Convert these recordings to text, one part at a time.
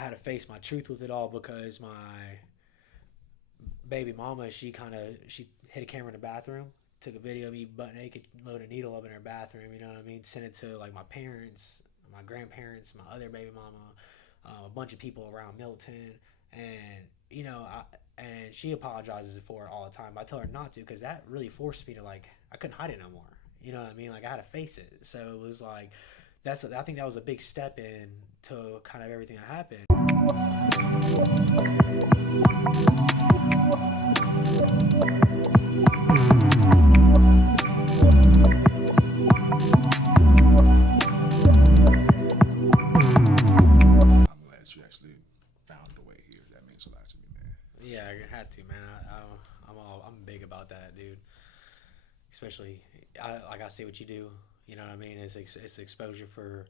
I had to face my truth with it all because my baby mama, she hit a camera in the bathroom, took a video of me butt naked, load a needle up in her bathroom. You know what I mean? Sent it to like my parents, my grandparents, my other baby mama, a bunch of people around Milton, and you know, and she apologizes for it all the time. I tell her not to because that really forced me to like I couldn't hide it no more. You know what I mean? Like I had to face it. So it was like I think that was a big step in to kind of everything that happened. I'm glad you actually found a way here. That means a lot to me, man. For Yeah, sure. I had to, man. I'm big about that, dude. Especially, I see what you do. You know what I mean? It's exposure for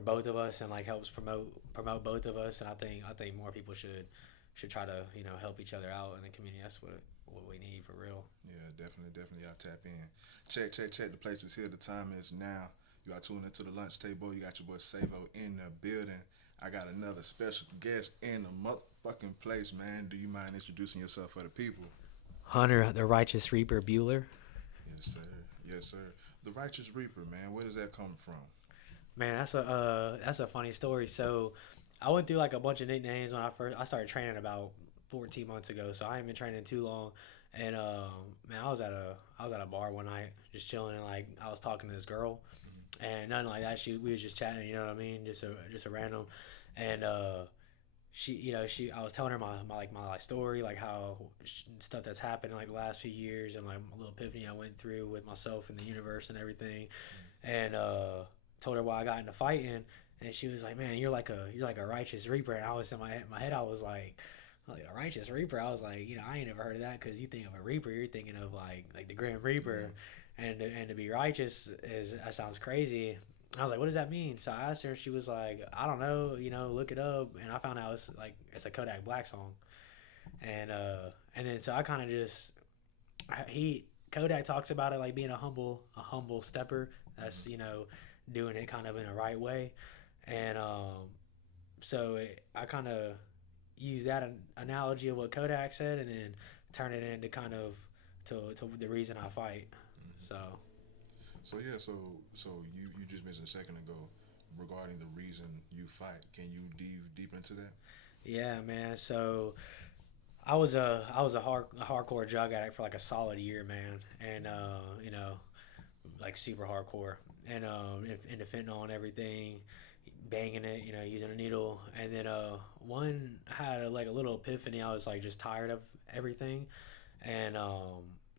both of us and like helps promote both of us. And I think more people should try to help each other out in the community. That's what we need for real. Yeah, definitely, definitely. Y'all tap in. Check, check, check. The place is here. The time is now. You are tuned into the lunch table. You got your boy Savo in the building. I got another special guest in the motherfucking place, man. Do you mind introducing yourself for the people? Hunter, the righteous reaper, Bueller. Yes, sir. Yes, sir. The Righteous Reaper, man. Where does that come from? Man, that's a funny story. So, I went through like a bunch of nicknames when I started training about 14 months ago. So I ain't been training too long. And man, I was at a bar one night just chilling and like I was talking to this girl and nothing like that. We was just chatting, you know what I mean, just a random, and she I was telling her my story, like how stuff that's happened in like the last few years and like a little epiphany I went through with myself and the universe and everything, and told her why I got into fighting, and she was like, man, you're like a righteous reaper, and I was in my head I was like a righteous reaper. I was like, I ain't never heard of that because you think of a reaper, you're thinking of like the grim reaper, and to be righteous is that sounds crazy. I was like, what does that mean? So I asked her, and she was like, I don't know, look it up. And I found out it's a Kodak Black song, and then so I kind of just he Kodak talks about it like being a humble stepper. That's doing it kind of in a right way, and I kind of use that analogy of what Kodak said, and then turn it into kind of to the reason I fight. So So yeah, so you just mentioned a second ago regarding the reason you fight. Can you dive deep into that? yeah, man. So I was a hardcore drug addict for like a solid year, man, and like super hardcore, and into fentanyl and everything, banging it, using a needle, and then one had like a little epiphany. I was like just tired of everything, and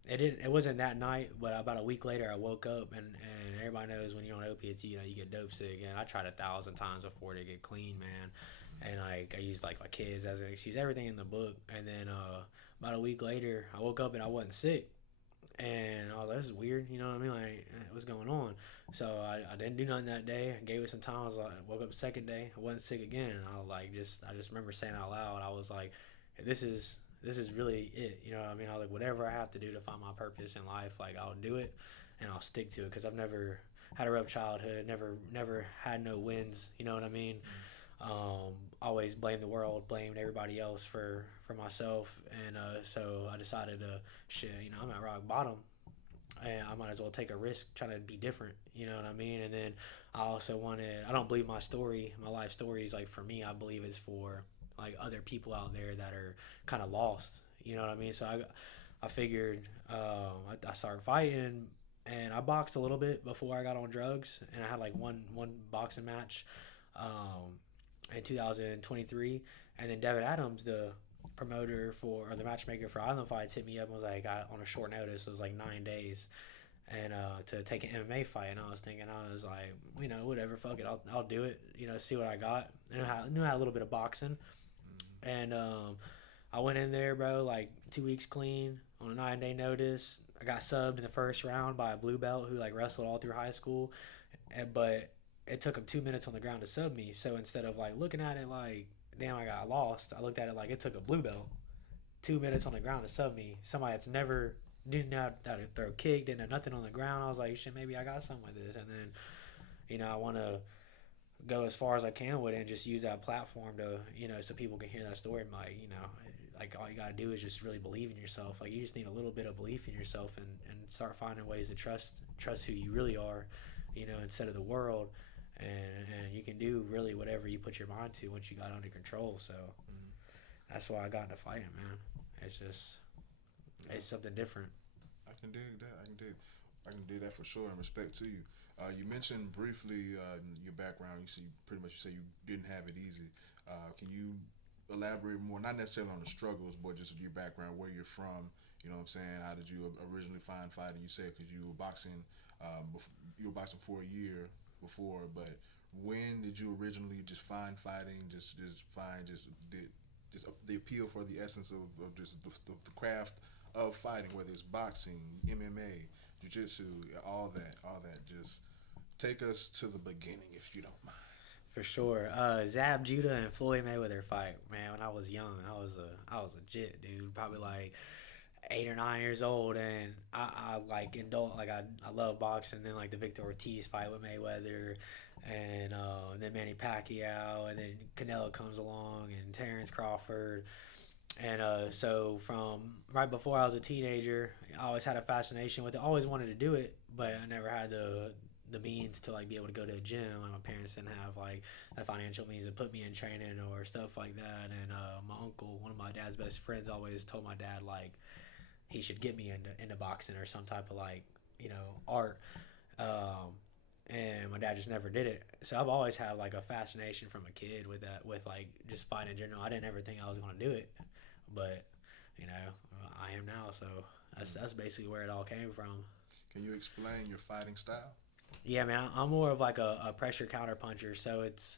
it wasn't that night, but about a week later I woke up, and everybody knows when you're on opiates, you get dope sick, and I tried 1,000 times before to get clean, man, and like I used like my kids as an excuse, everything in the book, and then about a week later I woke up and I wasn't sick, and I was like, this is weird, you know what I mean? Like, what's going on? So I didn't do nothing that day. I gave it some time. I was like, woke up the second day. I wasn't sick again. And I just remember saying out loud, I was like, this is really it. You know what I mean? I was like, whatever I have to do to find my purpose in life, like I'll do it, and I'll stick to it because I've never had a rough childhood. Never had no wins. You know what I mean? Always blamed the world, blamed everybody else for myself, and so I decided to shit. I'm at rock bottom, and I might as well take a risk trying to be different. You know what I mean? And then I also wanted. I don't believe my life story is like for me. I believe it's for like other people out there that are kind of lost. You know what I mean? So I figured I started fighting, and I boxed a little bit before I got on drugs, and I had like one boxing match. Um, in 2023, and then Devin Adams, the promoter for or the matchmaker for Island Fights, hit me up and was like, on a short notice, it was like 9 days, and to take an MMA fight, and I was thinking, I was like, whatever, fuck it, I'll do it, see what I got. I knew I had a little bit of boxing, and I went in there, bro, like 2 weeks clean on a 9 day notice. I got subbed in the first round by a blue belt who like wrestled all through high school, but it took him 2 minutes on the ground to sub me. So instead of like looking at it like, damn, I got lost, I looked at it like it took a blue belt 2 minutes on the ground to sub me. Somebody that's never didn't know how to throw a kick, didn't know nothing on the ground. I was like, shit, maybe I got something with this. And then, I want to go as far as I can with it and just use that platform to, so people can hear that story. And like, like all you gotta do is just really believe in yourself. Like you just need a little bit of belief in yourself and start finding ways to trust who you really are, instead of the world. And you can do really whatever you put your mind to once you got under control. So Mm. that's why I got into fighting, man. It's just Yeah, it's something different. I can dig that. I can dig that for sure. And respect to you. You mentioned briefly your background. You see, pretty much you say you didn't have it easy. Can you elaborate more? Not necessarily on the struggles, but just your background, where you're from. You know what I'm saying? How did you originally find fighting? You said because you were boxing, you were boxing for a year before, but when did you originally just find fighting? Just find just the appeal for the essence of just the craft of fighting, whether it's boxing, MMA, jiu-jitsu, all that. Just take us to the beginning, if you don't mind. For sure. Zab Judah and Floyd Mayweather fight, man. When I was young, I was a jit, dude. Probably like 8 or 9 years old, and I like I love boxing. Then like the Victor Ortiz fight with Mayweather, and then Manny Pacquiao, and then Canelo comes along, and Terrence Crawford, and so from right before I was a teenager, I always had a fascination with it. Always wanted to do it, but I never had the means to like be able to go to a gym. Like my parents didn't have like the financial means to put me in training or stuff like that. And my uncle, one of my dad's best friends, always told my dad like he should get me into boxing or some type of like art. Um, and my dad just never did it. So I've always had like a fascination from a kid with that, with like just fighting in general. I didn't ever think I was gonna do it, but I am now. So that's basically where it all came from. Can you explain your fighting style? Yeah, man, I'm more of like a pressure counter puncher. So it's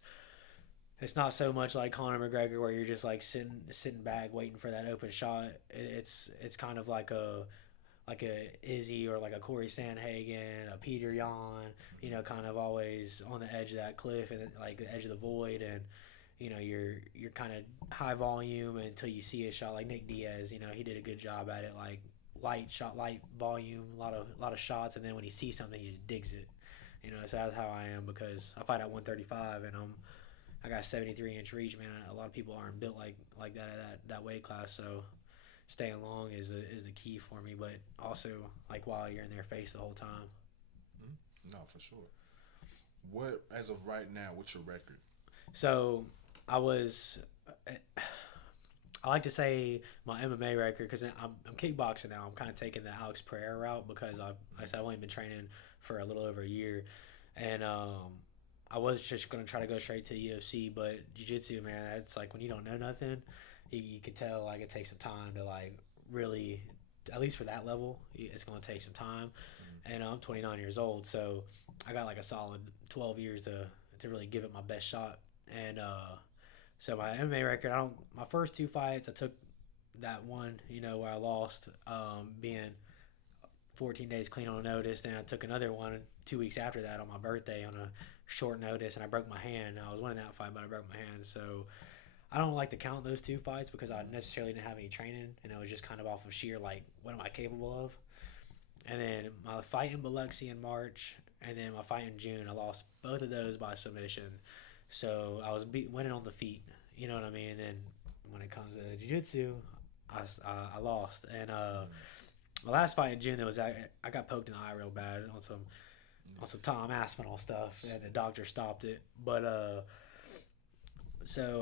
not so much like Conor McGregor where you're just like sitting back waiting for that open shot. It's kind of like a Izzy or like a Corey Sandhagen, a Peter Yan, kind of always on the edge of that cliff and like the edge of the void, and you're kind of high volume until you see a shot like Nick Diaz. He did a good job at it, like light shot, light volume, a lot of shots, and then when he sees something, he just digs it. So that's how I am because I fight at 135 and I got 73-inch reach, man. A lot of people aren't built like that at that weight class, so staying long is the key for me. But also like while you're in their face the whole time. Mm-hmm. No, for sure. What as of right now? What's your record? So I was. I like to say my MMA record because I'm kickboxing now. I'm kind of taking the Alex Pereira route because I've only been training for a little over a year, and I was just gonna try to go straight to the UFC, but jiu-jitsu, man, it's like when you don't know nothing, you can tell like it takes some time to like really, at least for that level, it's gonna take some time. And I'm 29 years old, so I got like a solid 12 years to really give it my best shot. And so my MMA record, I don't. My first two fights, I took that one, where I lost, being 14 days clean on notice. Then I took another one 2 weeks after that on my birthday on a short notice, and I broke my hand. I was winning that fight, but I broke my hand. So I don't like to count those two fights because I necessarily didn't have any training, and it was just kind of off of sheer like what am I capable of. And then my fight in Biloxi in March, and then my fight in June, I lost both of those by submission. So I was winning on the feet. You know what I mean? And when it comes to jiu-jitsu, I lost. And my last fight in June, I got poked in the eye real bad on some Tom Aspinall stuff, and the doctor stopped it. But so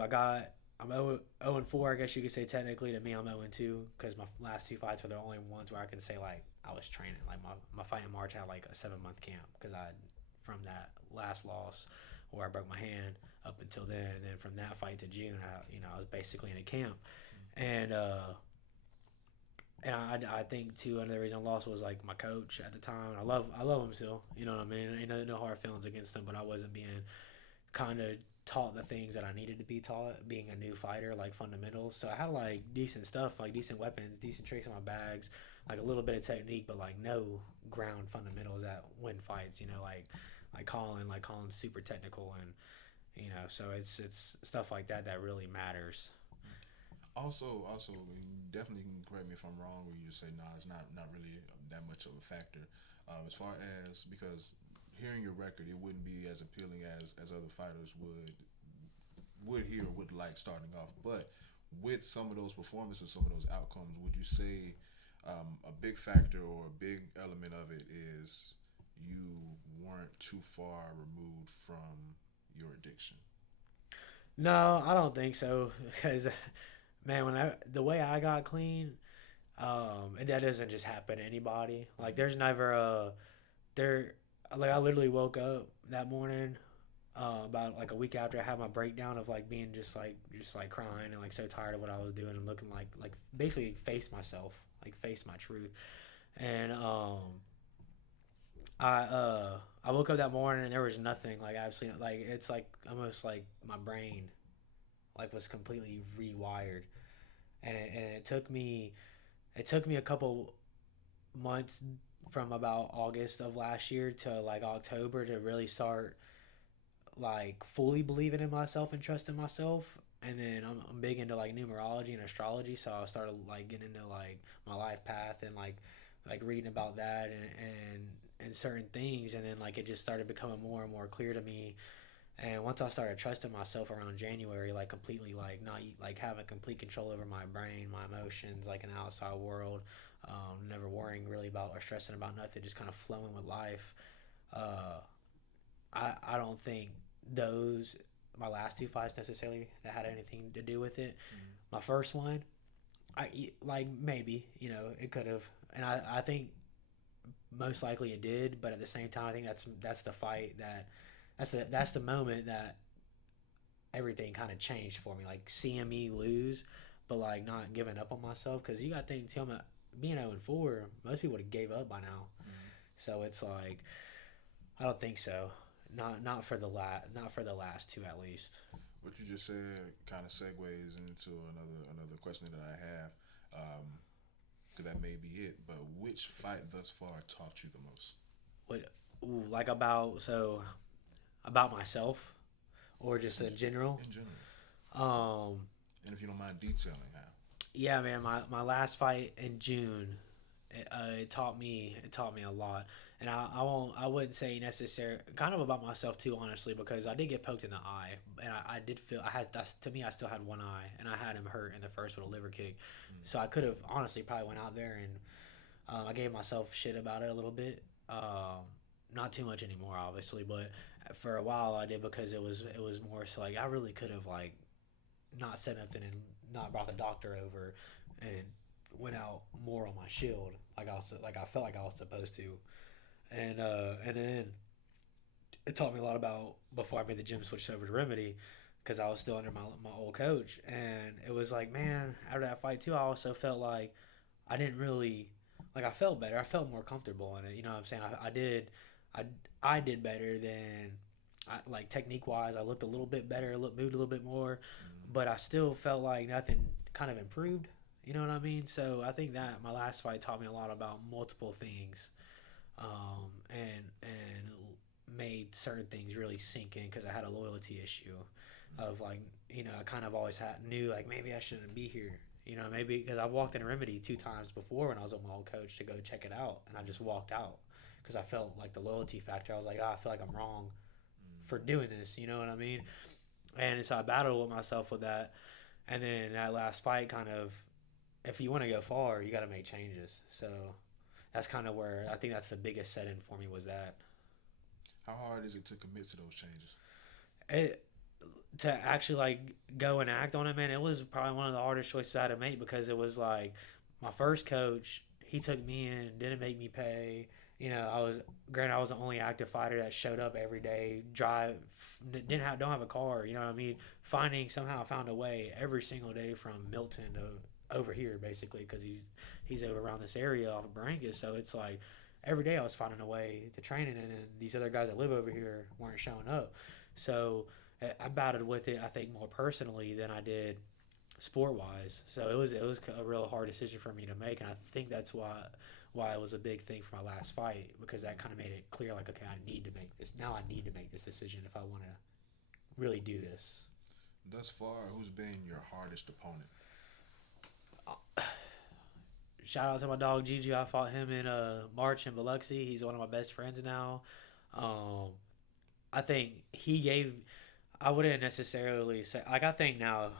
I'm 0 and 4, I guess you could say technically. To me, I'm 0 and 2 because my last two fights are the only ones where I can say like I was training. Like my fight in March had like a 7 month camp because I from that last loss where I broke my hand up until then, and then from that fight to June, I was basically in a camp, and I think too another reason I lost was like my coach at the time. I love him still. You know what I mean? Ain't no hard feelings against him, but I wasn't being kind of taught the things that I needed to be taught being a new fighter, like fundamentals. So I had like decent stuff, like decent weapons, decent tricks in my bags, like a little bit of technique, but like no ground fundamentals that win fights. Like Colin's super technical, and so it's stuff like that really matters. Also, you definitely can correct me if I'm wrong, or you just say no, it's not really that much of a factor. As far as because hearing your record, it wouldn't be as appealing as other fighters would hear or would like starting off. But with some of those performances, some of those outcomes, would you say a big factor or a big element of it is you weren't too far removed from your addiction? No, I don't think so. Because man, the way I got clean, and that doesn't just happen to anybody. Like there's never a there. Like I literally woke up that morning, about like a week after I had my breakdown of like being just like crying and like so tired of what I was doing and looking like basically face myself, like face my truth. And I woke up that morning and there was nothing, like absolutely, like it's like almost like my brain like was completely rewired. And it took me a couple months from about August of last year to like October to really start like fully believing in myself and trusting myself. And then I'm big into like numerology and astrology, so I started like getting into like my life path and like reading about that and certain things. And then like it just started becoming more and more clear to me. And once I started trusting myself around January, like completely, like not like having complete control over my brain, my emotions, like an outside world, never worrying really about or stressing about nothing, just kind of flowing with life. Uh, I don't think those my last two fights necessarily that had anything to do with it. Mm-hmm. My first one, like maybe it could have, and I think most likely it did, but at the same time I think that's the fight that's the moment that everything kind of changed for me. Like seeing me lose, but like not giving up on myself, because you got to think, tell me, being 0-4, most people would have gave up by now. Mm-hmm. So it's like I don't think so. Not for the last two at least. What you just said kind of segues into another question that I have. Cause that may be it. But which fight thus far taught you the most? What, ooh, like about myself or just in general. In general, Um, and if you don't mind detailing how. yeah, man, my last fight in June, it taught me a lot. And I wouldn't say necessary kind of about myself too, honestly, because I did get poked in the eye, and I did feel I had that's to me I still had one eye, and I had him hurt in the first with a liver kick. Mm. So I could have honestly probably went out there and I gave myself shit about it a little bit. Not too much anymore, obviously, but for a while I did, because it was more so like I really could have like not said nothing and not brought the doctor over and went out more on my shield, like I felt like I was supposed to. And then it taught me a lot about before I made the gym switch over to Remedy, because I was still under my old coach. And it was like, man, after that fight too, I also felt like I didn't really like I felt better. I felt more comfortable in it. You know what I'm saying? I I did better than like technique wise. I looked a little bit better, moved a little bit more, Mm. but I still felt like nothing kind of improved. You know what I mean? So I think that my last fight taught me a lot about multiple things, and made certain things really sink in, because I had a loyalty issue of like, I kind of always had knew like maybe I shouldn't be here. Maybe because I walked in Remedy two times before when I was with my old coach to go check it out, and I just walked out because I felt like the loyalty factor. I was like, I feel like I'm wrong for doing this. You know what I mean? And so I battled with myself with that. And then that last fight, kind of, if you want to go far, you got to make changes. So that's kind of where I think that's the biggest set in for me, was that How hard is it to commit to those changes? it to actually like go and act on it, man. It was probably one of the hardest choices I had to make, because it was like my first coach, he took me in, didn't make me pay. I was the only active fighter that showed up every day, don't have a car. You know what I mean? Somehow found a way every single day from Milton to over here, basically, because he's over around this area off of Barangas. So it's like every day I was finding a way to train it, and then these other guys that live over here weren't showing up. So I battled with it, I think, more personally than I did sport wise. So it was a real hard decision for me to make, and I think that's why it was a big thing for my last fight, because that kind of made it clear, like, okay, I need to make this now. I need to make this decision if I want to really do this. Thus far, who's been your hardest opponent? Shout out to my dog Gigi. I fought him in March in Biloxi. He's one of my best friends now. Um, I think he gave. I wouldn't necessarily say like I think now.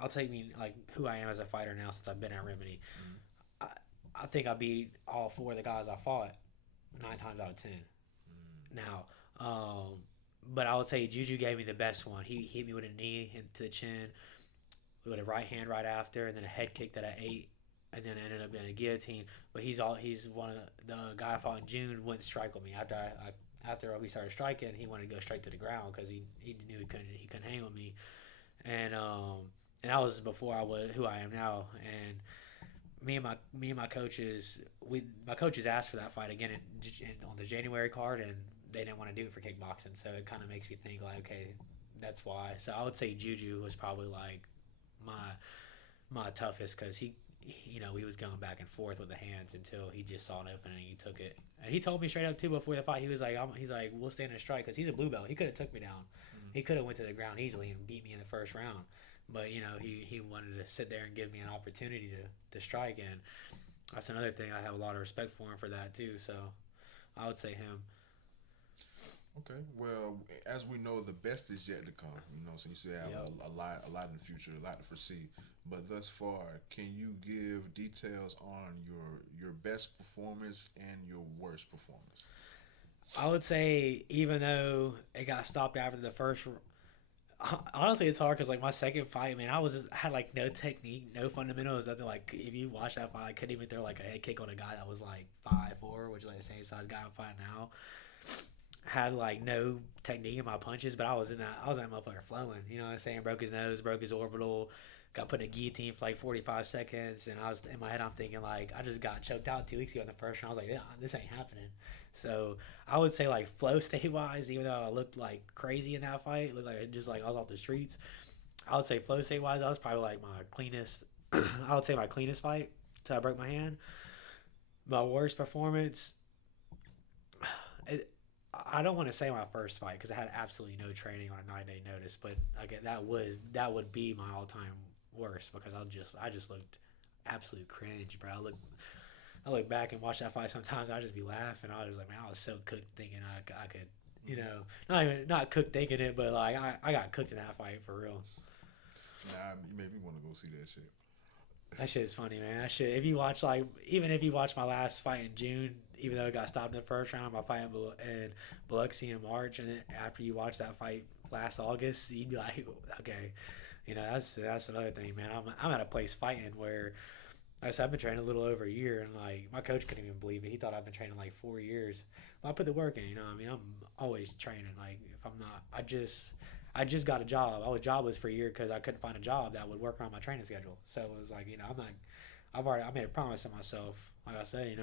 I'll take me like who I am as a fighter now since I've been at Remedy. Mm-hmm. I, I think I beat all four of the guys I fought 9 times out of 10. Now, but I would say Juju gave me the best one. He hit me with a knee into the chin, with a right hand right after, and then a head kick that I ate, and then it ended up being a guillotine. But he's one of the guy I fought in June wouldn't strike with me after we started striking. He wanted to go straight to the ground because he knew he couldn't hang with me, and that was before I was who I am now. And me and my coaches my coaches asked for that fight again on the January card, and they didn't want to do it for kickboxing. So it kind of makes me think like, okay, that's why. So I would say Juju was probably like my my toughest because he was going back and forth with the hands until he just saw an opening and he took it. And he told me straight up too before the fight. He was like, he's like, we'll stand in a strike because he's a blue belt. He could have took me down. Mm-hmm. He could have went to the ground easily and beat me in the first round. But he wanted to sit there and give me an opportunity to strike, and that's another thing. I have a lot of respect for him for that too. So I would say him. Okay, well, as we know, the best is yet to come. So you still have Yep. a lot in the future, a lot to foresee. But thus far, can you give details on your best performance and your worst performance? I would say even though it got stopped after the first. Honestly, it's hard because like my second fight, man, I had like no technique, no fundamentals, nothing. Like if you watch that fight, I couldn't even throw like a head kick on a guy that was like 5'4", which is like the same size guy I'm fighting now. Had like no technique in my punches, but I was in that motherfucker flowing. You know what I'm saying? Broke his nose, broke his orbital, got put in a guillotine for like 45 seconds, and I was in my head, I'm thinking like I just got choked out 2 weeks ago in the first round. I was like, yeah, this ain't happening. So I would say like flow state wise, even though I looked like crazy in that fight, it looked like just like I was off the streets. I would say flow state wise, that was probably like my cleanest. I would say my cleanest fight. So I broke my hand. My worst performance. It, I don't want to say my first fight because I had absolutely no training on a 9 day notice, but again, that would be my all time worst because I just looked absolute cringe, bro. I look back and watch that fight sometimes. I just be laughing. I was like, man, I was so cooked thinking I could, not cooked thinking it, but like I got cooked in that fight for real. Nah, you made me want to go see that shit. That shit is funny, man. That shit. If you watch like, even if you watch my last fight in June, even though it got stopped in the first round, my fight in Biloxi in March, and then after you watch that fight last August, you'd be like, okay, that's another thing, man. I'm at a place fighting where like I said, I've been training a little over a year, and like my coach couldn't even believe it. He thought I've been training like 4 years. Well, I put the work in. I mean, I'm always training. Like if I'm not, I just got a job. I was jobless for a year because I couldn't find a job that would work around my training schedule. So it was like I'm not. I made a promise to myself, like I said,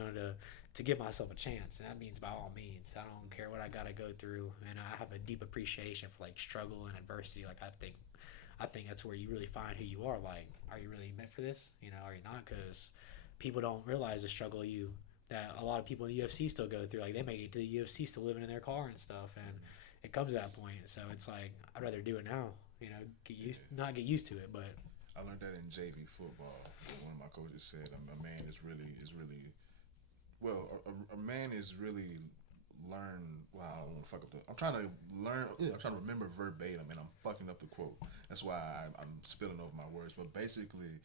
to give myself a chance, and that means by all means. I don't care what I got to go through, and I have a deep appreciation for like struggle and adversity. Like I think that's where you really find who you are. Like, are you really meant for this? Are you not? Because people don't realize the struggle that a lot of people in the UFC still go through. Like, they make it to the UFC still living in their car and stuff, and it comes to that point. So it's like I'd rather do it now. Not get used to it, but I learned that in JV football. One of my coaches said, "A man is really well. A man is really learn. Wow, I don't want to fuck up the. I'm trying to learn. I'm trying to remember verbatim, and I'm fucking up the quote. That's why I'm spilling over my words. But basically,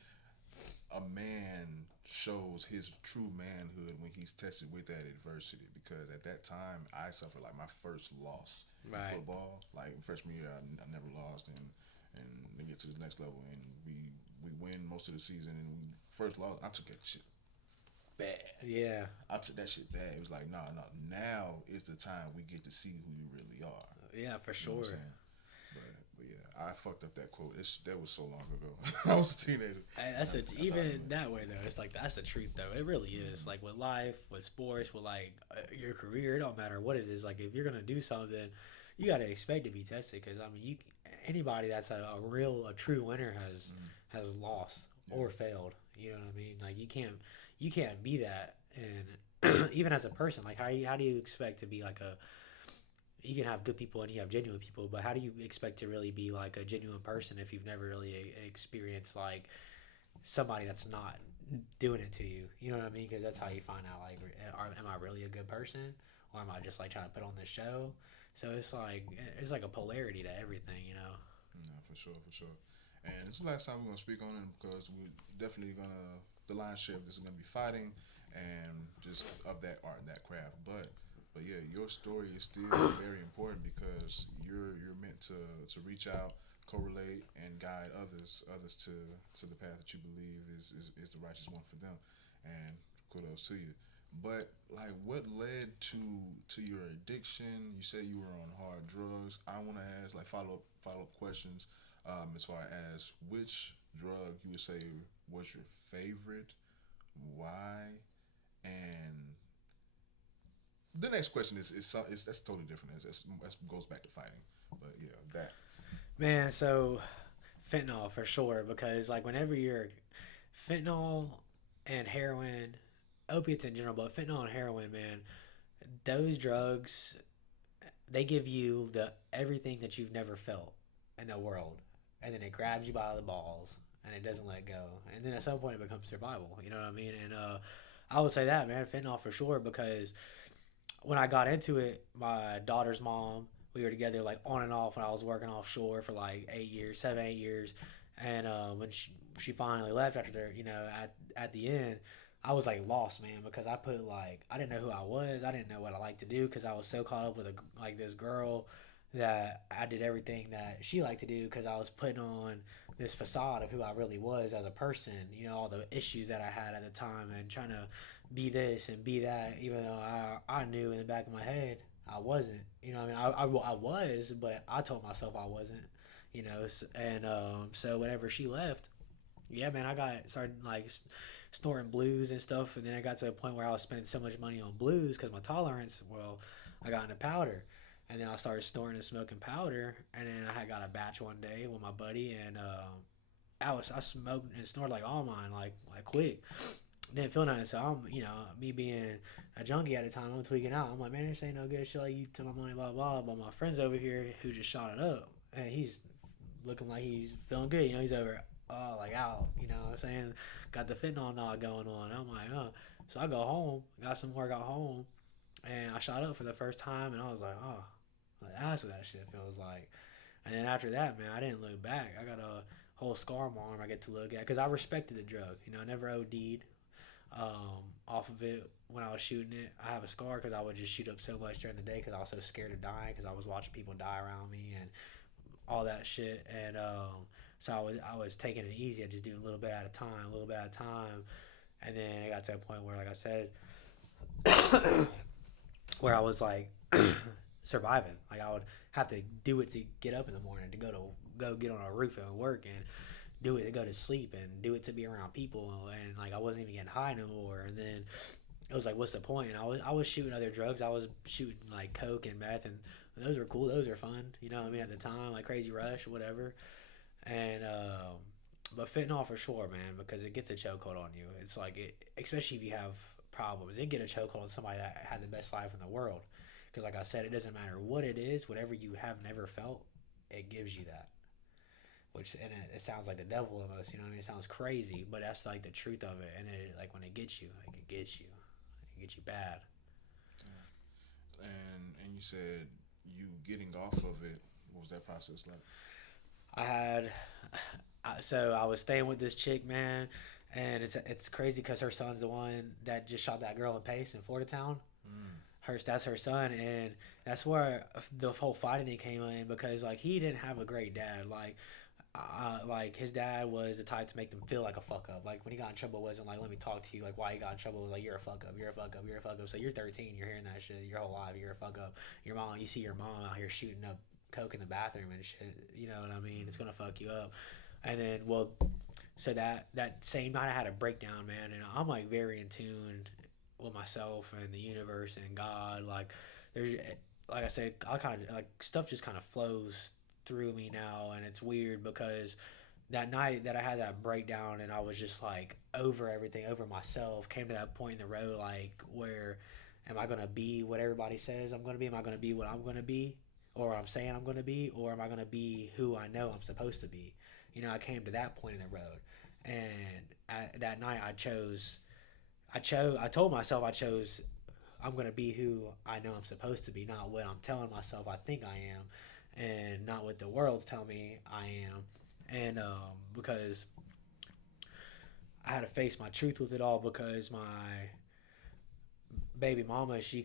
a man shows his true manhood when he's tested with that adversity. Because at that time, I suffered like my first loss in right. football. Like freshman year, I never lost, and we get to the next level, and we win most of the season, and we first loss. I took that shit bad. Yeah, I took that shit bad. It was like, nah, nah. Now is the time we get to see who you really are. yeah, for You know what sure. I'm saying? But yeah, I fucked up that quote. That was so long ago. I was a teenager. That's I thought I even remember. that way though. It's like that's the truth though. It really is. Like with life, with sports, with like your career, it don't matter what it is. Like if you're gonna do something, you gotta expect to be tested. Because I mean, anybody that's a true winner has lost Yeah. or failed. You know what I mean? Like you can't be that. And even as a person, like how do you expect to be like a you can have good people and you have genuine people, but how do you expect to really be like a genuine person if you've never really experienced like somebody that's not doing it to you? You know what I mean? Because that's how you find out like, am I really a good person, or am I just like trying to put on this show? So it's like a polarity to everything, you know. Yeah, for sure, for sure. And it's the last time we're gonna speak on it because we're definitely gonna the line shift. This is gonna be fighting and just of that art and that craft. But yeah, your story is still very important because you're meant to reach out, correlate, and guide others to the path that you believe is the righteous one for them. And kudos to you. But like, what led to your addiction? You said you were on hard drugs. I want to ask like follow up questions, as far as which drug you would say was your favorite, why, and the next question is that's totally different. That's goes back to fighting, but yeah, that. Man, so fentanyl for sure because like whenever you're fentanyl and heroin, opiates in general, but fentanyl and heroin, man, those drugs they give you the everything that you've never felt in the world, and then it grabs you by the balls and it doesn't let go, and then at some point it becomes survival. You know what I mean? And I would say that man, fentanyl for sure because when I got into it, my daughter's mom, we were together like on and off when I was working offshore for like 8 years, 7, 8 years, and when she finally left after the at the end, I was like lost, man, because I put like I didn't know who I was, I didn't know what I liked to do because I was so caught up with like this girl that I did everything that she liked to do because I was putting on this facade of who I really was as a person, all the issues that I had at the time and trying to be this and be that, even though I knew in the back of my head I wasn't. I mean, I was, but I told myself I wasn't. And so whenever she left, yeah, man, I got started like snorting blues and stuff, and then I got to a point where I was spending so much money on blues because my tolerance. Well, I got into powder, and then I started snorting and smoking powder, and then I had got a batch one day with my buddy, and I smoked and snorted like all mine, like quick. Didn't feel nothing. So I'm, me being a junkie at the time, I'm tweaking out. I'm like, man, this ain't no good shit. Like you took my money, blah blah. But my friend's over here who just shot it up, and he's looking like he's feeling good. He's over, like out. What I'm saying, got the fentanyl knot going on. I'm like, So I go home, got some work, got home, and I shot up for the first time, and I was like, like, that's what that shit feels like. And then after that, man, I didn't look back. I got a whole scar on my arm I get to look at because I respected the drug. I never OD'd off of it when I was shooting it. I have a scar because I would just shoot up so much during the day because I was so scared of dying because I was watching people die around me and all that shit. And so I was taking it easy and just doing a little bit at a time, a little bit at a time. And then it got to a point where, like I said, where I was like surviving. Like I would have to do it to get up in the morning to go get on a roof and work and do it to go to sleep and do it to be around people and like I wasn't even getting high no more. And then it was like, what's the point? And I was shooting other drugs. I was shooting like coke and meth, and those are cool. Those are fun. You know what I mean? At the time, like Crazy Rush or whatever. And but fentanyl for sure, man, because it gets a chokehold on you. It's like especially if you have problems, it get a chokehold on somebody that had the best life in the world. Because like I said, it doesn't matter what it is, whatever you have never felt, it gives you that. Which and it sounds like the devil almost, you know what I mean? It sounds crazy, but that's like the truth of it. And it like when it gets you, like it gets you bad. And you said you getting off of it. What was that process like? I had, so I was staying with this chick, man, and it's crazy because her son's the one that just shot that girl in Pace in Florida Town. Mm. That's her son, and that's where the whole fighting thing came in because like he didn't have a great dad. Like his dad was the type to make them feel like a fuck up. Like when he got in trouble, it wasn't like let me talk to you. Like why he got in trouble it was like you're a fuck up, you're a fuck up, you're a fuck up. So you're 13, you're hearing that shit your whole life. You're a fuck up. Your mom, you see your mom out here shooting up coke in the bathroom and shit. You know what I mean? It's gonna fuck you up. And then so that same night I had a breakdown, man, and I'm like very in tune with myself and the universe and God. Like there's like I said, I kind of like stuff just kind of flows through me now, and it's weird because that night that I had that breakdown and I was just like over everything, over myself, came to that point in the road like where am I gonna be what everybody says I'm gonna be? Am I gonna be what I'm gonna be? Or I'm saying I'm gonna be, or am I gonna be who I know I'm supposed to be? I came to that point in the road, and that night I told myself I'm gonna be who I know I'm supposed to be, not what I'm telling myself I think I am, and not what the world's telling me I am. And because I had to face my truth with it all, because my baby mama, she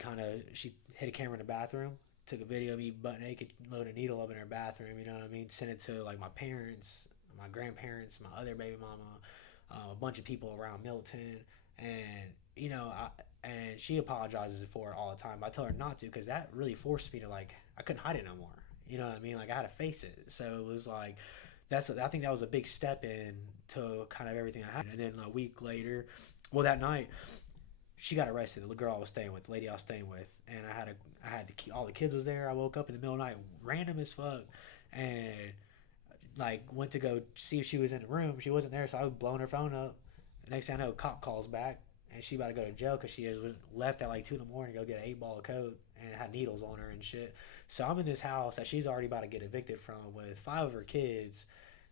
hid a camera in the bathroom, took a video of me butt naked, load a needle up in her bathroom. You know what I mean? Sent it to like my parents, my grandparents, my other baby mama, a bunch of people around Milton, and and she apologizes for it all the time. I tell her not to, because that really forced me to, like, I couldn't hide it no more. You know what I mean? Like, I had to face it. So it was like, I think that was a big step in to kind of everything that happened. And then a week later, well, that night she got arrested. The girl I was staying with, the lady I was staying with, and I had all the kids was there. I woke up in the middle of the night, random as fuck, and like went to go see if she was in the room. She wasn't there, so I was blowing her phone up. The next thing I know, a cop calls back, and she about to go to jail because she has left at like 2 in the morning to go get an 8 ball of coke, and it had needles on her and shit. So I'm in this house that she's already about to get evicted from with 5 of her kids,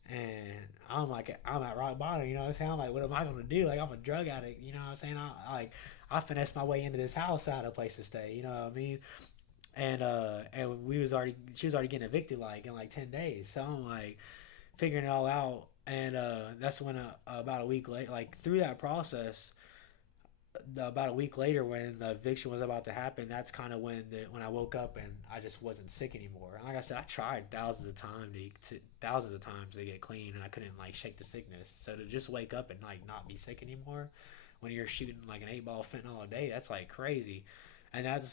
and I'm at rock bottom. You know what I'm saying? I'm like, what am I gonna do? Like, I'm a drug addict. You know what I'm saying? I finessed my way into this house. I had a place to stay. You know what I mean? And she was already getting evicted like in like 10 days. So I'm like figuring it all out. And that's when about a week late, like through that process, about a week later, when the eviction was about to happen, that's kind of when I woke up and I just wasn't sick anymore. And like I said, I tried thousands of times to get clean, and I couldn't like shake the sickness. So to just wake up and like not be sick anymore, when you're shooting like an 8 ball fentanyl a day, that's like crazy. And and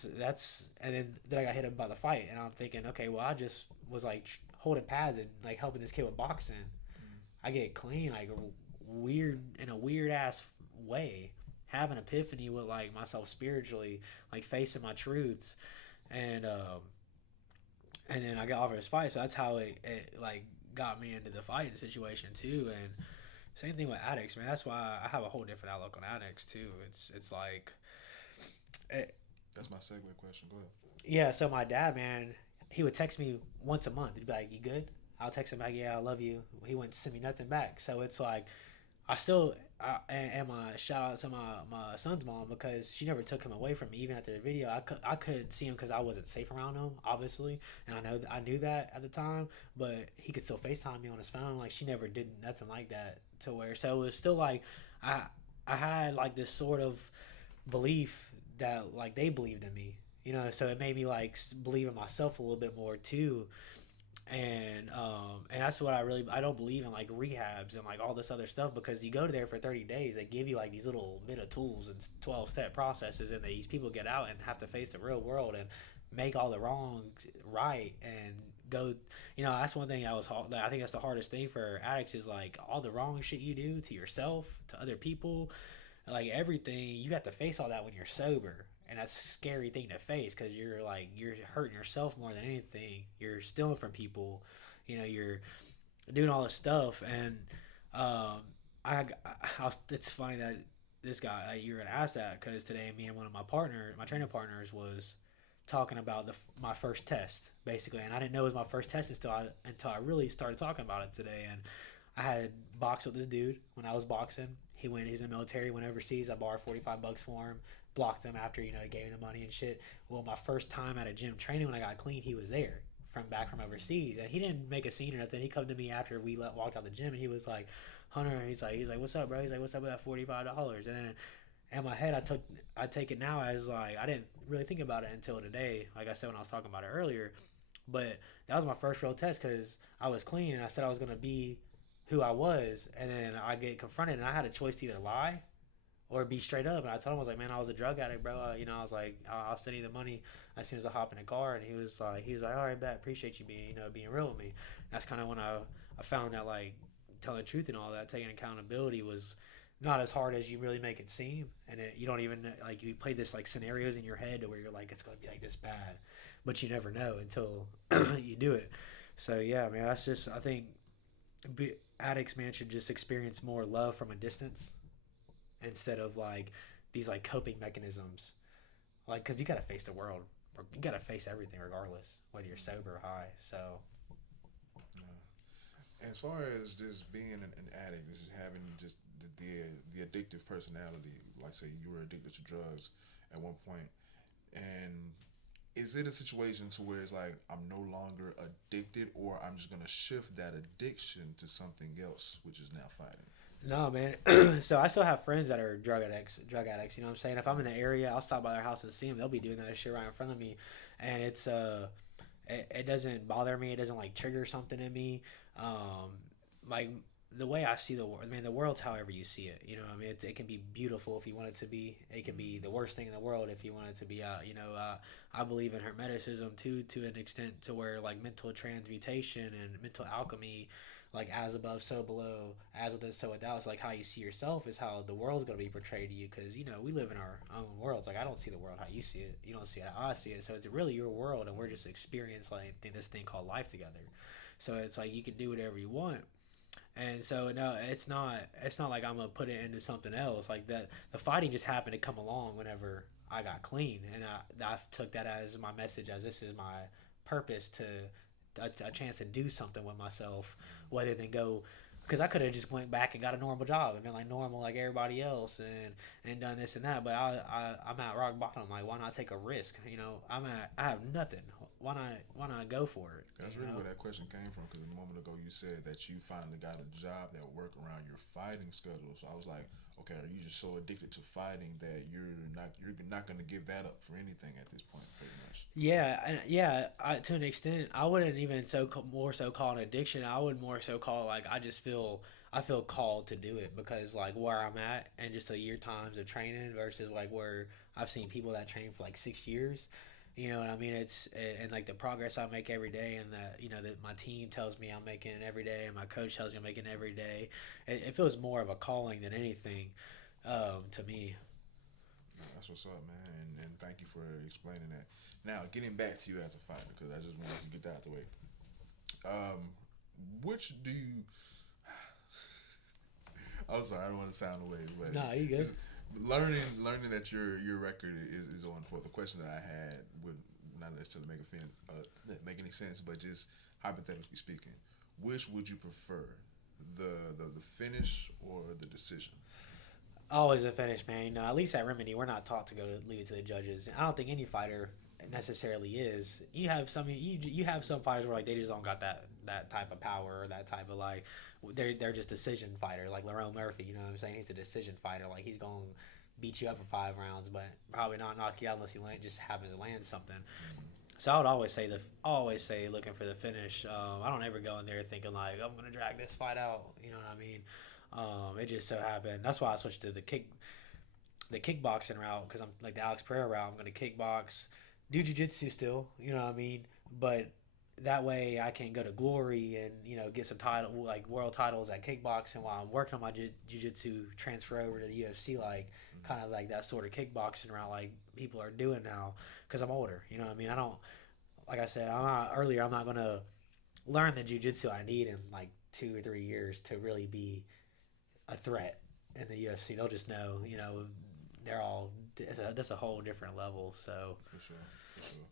then I got hit up by the fight, and I'm thinking, okay, well, I just was like holding pads and like helping this kid with boxing. I get clean like weird in a weird ass way, have an epiphany with like myself spiritually, like facing my truths, and and then I got offered this fight. So that's how it like got me into the fighting situation too. And same thing with addicts, man. That's why I have a whole different outlook on addicts too. It's like it, That's my segue question. Go ahead. yeah. So my dad, man, he would text me once a month. He'd be like, "You good?" I'll text him back, "Yeah, I love you." He wouldn't send me nothing back. So it's like I still and my shout out to my son's mom, because she never took him away from me even after the video. I could see him because I wasn't safe around him, obviously, and I knew that at the time. But he could still FaceTime me on his phone. Like, she never did nothing like that to where. So it was still like I I had like this sort of belief that like they believed in me. So it made me like believe in myself a little bit more too. And that's what I don't believe in like rehabs and like all this other stuff, because you go there for 30 days, they give you like these little bit of tools and 12-step processes, and these people get out and have to face the real world and make all the wrongs right and go. That's one thing I think that's the hardest thing for addicts, is like all the wrong shit you do to yourself, to other people, like everything. You got to face all that when you're sober, and that's a scary thing to face, because you're hurting yourself more than anything. You're stealing from people, you're doing all this stuff. And um it's funny that this guy, you're gonna ask that, because today me and one of my training partners was talking about my first test basically, and I didn't know it was my first test until I really started talking about it today. And I had boxed with this dude when I was boxing. He's in the military, went overseas. I borrowed $45 for him, blocked him after, he gave me the money and shit. Well, my first time at a gym training when I got clean, he was there from overseas, and he didn't make a scene or nothing. He come to me after we walked out the gym, and he was like, "Hunter," he's like, "What's up, bro?" He's like, "What's up with that $45?" And then in my head, I take it now as like I didn't really think about it until today. Like I said when I was talking about it earlier, but that was my first real test, because I was clean and I said I was gonna be who I was, and then I get confronted, and I had a choice to either lie or be straight up. And I told him, I was like, "Man, I was a drug addict, bro. I was like, I'll send you the money as soon as I hop in the car." And he was like, "All right, bet, appreciate you being real with me." And that's kind of when I found that like telling the truth and all that, taking accountability, was not as hard as you really make it seem. And you don't even, like, you play this like scenarios in your head to where you're like, it's gonna be like this bad, but you never know until you do it. So yeah, man, that's just, I think addicts, man, should just experience more love from a distance, instead of like these like coping mechanisms, like, because you got to face the world, you got to face everything regardless, whether you're sober or high. So Yeah. As far as just being an addict, just having just the addictive personality, like say you were addicted to drugs at one point, And is it a situation to where it's like I'm no longer addicted, or I'm just gonna shift that addiction to something else, which is now fighting? No, man. So I still have friends that are drug addicts. Drug addicts. You know what I'm saying? If I'm in the area, I'll stop by their house and see them. They'll be doing that shit right in front of me, and it doesn't bother me. It doesn't like trigger something in me. Um, like the way I see the world. I mean, the world's however you see it. You know, I mean, it can be beautiful if you want it to be. It can be the worst thing in the world if you want it to be. I believe in hermeticism too, to an extent, to where like mental transmutation and mental alchemy, like as above, so below, as within, so without. It's like how you see yourself is how the world's gonna be portrayed to you. Because we live in our own worlds. Like I don't see the world how you see it. You don't see it how I see it. So it's really your world, and we're just experiencing like this thing called life together. So it's like you can do whatever you want. And so no, it's not like I'm gonna put it into something else like that. The fighting just happened to come along whenever I got clean, and I took that as my message, as this is my purpose to a chance to do something with myself, rather than go, because I could have just went back and got a normal job and been like normal like everybody else, and done this and that. But I'm at rock bottom. Like why not take a risk? I have nothing. Why not go for it? That's really where that question came from. Because a moment ago you said that you finally got a job that worked around your fighting schedule. So I was like, okay, are you just so addicted to fighting that you're not going to give that up for anything at this point, pretty much? Yeah. To an extent, I wouldn't even more so call it an addiction. I would more so call it like I feel called to do it because like where I'm at and just a year times of training versus like where I've seen people that train for like 6 years. You know what I mean? It's and like the progress I make every day, and that my team tells me I'm making every day, and my coach tells me I'm making every day. It feels more of a calling than anything, to me. No, that's what's up, man, and thank you for explaining that. Now, getting back to you as a fighter, because I just wanted to get that out the way. Um, which do you? I'm sorry, I don't want to sound away, but No, you good? learning that your record is on for the question that I had would not necessarily make any sense, but just hypothetically speaking, which would you prefer, the finish or the decision? Always a finish, man. At least at Remedy, we're not taught to go to leave it to the judges. I don't think any fighter necessarily is. You have some fighters where like they just don't got that type of power or that type of like they're just decision fighter like Lerone Murphy. You know what I'm saying? He's a decision fighter. Like he's gonna beat you up for 5 rounds, but probably not knock you out unless just happens to land something. So I would always say looking for the finish. I don't ever go in there thinking like I'm gonna drag this fight out. You know what I mean? It just so happened. That's why I switched to the kickboxing route because I'm like the Alex Pereira route. I'm gonna kickbox, do jujitsu still. You know what I mean? But that way I can go to Glory and get some title like world titles at kickboxing while I'm working on my jiu-jitsu, transfer over to the UFC, like kind of like that sort of kickboxing route like people are doing now because I'm older. You know what I mean? I don't, like I said I'm not gonna learn the jiu-jitsu I need in like 2 or 3 years to really be a threat in the UFC. They'll just know, they're all that's a whole different level. So For sure, for sure.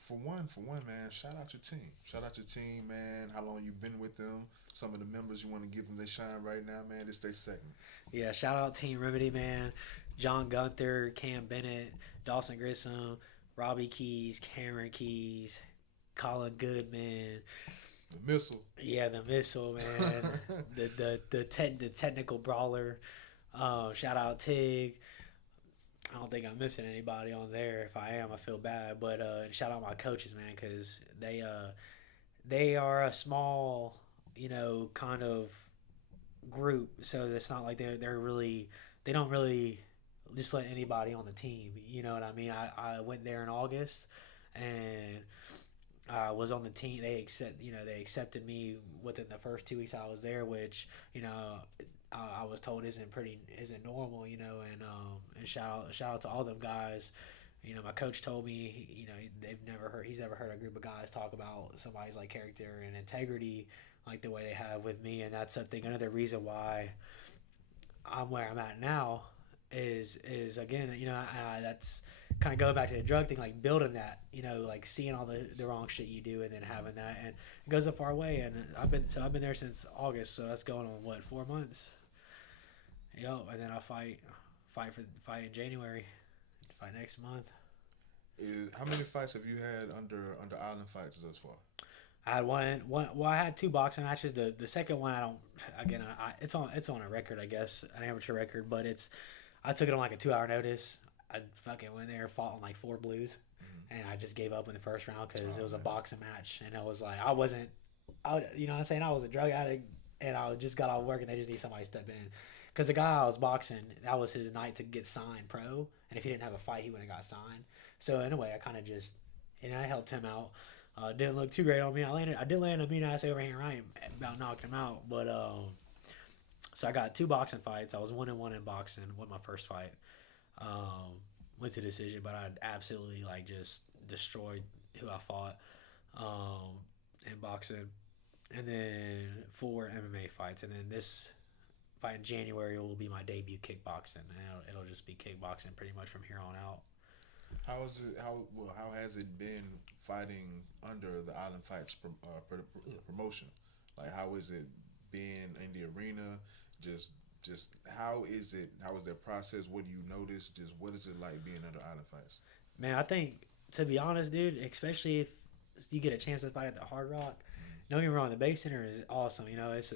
For one, man, shout out your team. Shout out your team, man. How long you been with them? Some of the members you want to give them their shine right now, man. This they segment. yeah, shout out Team Remedy, man. John Gunther, Cam Bennett, Dawson Grissom, Robbie Keys, Cameron Keys, Colin Goodman. The missile. Yeah, the missile, man. The technical brawler. Shout out Tig. I don't think I'm missing anybody on there. If I am, I feel bad. But and shout out my coaches, man, because they are a small, kind of group. So it's not like they don't really just let anybody on the team. You know what I mean? I went there in August, and I was on the team. They accepted me within the first 2 weeks I was there, which I was told isn't normal, and shout out to all them guys. My coach told me, he's never heard a group of guys talk about somebody's like character and integrity like the way they have with me, and that's something another reason why I'm where I'm at now is again, that's kind of going back to the drug thing, like building that, like seeing all the wrong shit you do and then having that, and it goes a far way. And I've been there since August, so that's going on what 4 months. Yo, and then I fight in January, fight next month. How many fights have you had under Island Fights thus far? I had one. Well, I had two boxing matches. The second one, I don't. Again, it's on a record, I guess, an amateur record, but I took it on like a 2 hour notice. I fucking went there, fought on like four blues, and I just gave up in the first round because it was a boxing match, and it was like I wasn't, you know what I'm saying, I was a drug addict, and I just got out of work, and they just need somebody to step in, because the guy I was boxing, that was his night to get signed pro, and if he didn't have a fight, he wouldn't have got signed. So in a way, I kind of just, I helped him out. Didn't look too great on me. I did land a mean ass overhand right, about knocked him out, but so I got two boxing fights. I was 1-1 in boxing. Won my first fight. Went to decision, but I absolutely like just destroyed who I fought in boxing. And then four MMA fights, and then this fight in January will be my debut kickboxing. And it'll just be kickboxing pretty much from here on out. How is it? How has it been fighting under the Island Fights promotion? Like, how is it being in the arena? Just just how is it? How is their process? What do you notice? Just what is it like being under Island Fights? Man, I think, to be honest, dude, especially if you get a chance to fight at the Hard Rock. Don't get me wrong, the Bay Center is awesome. You know, it's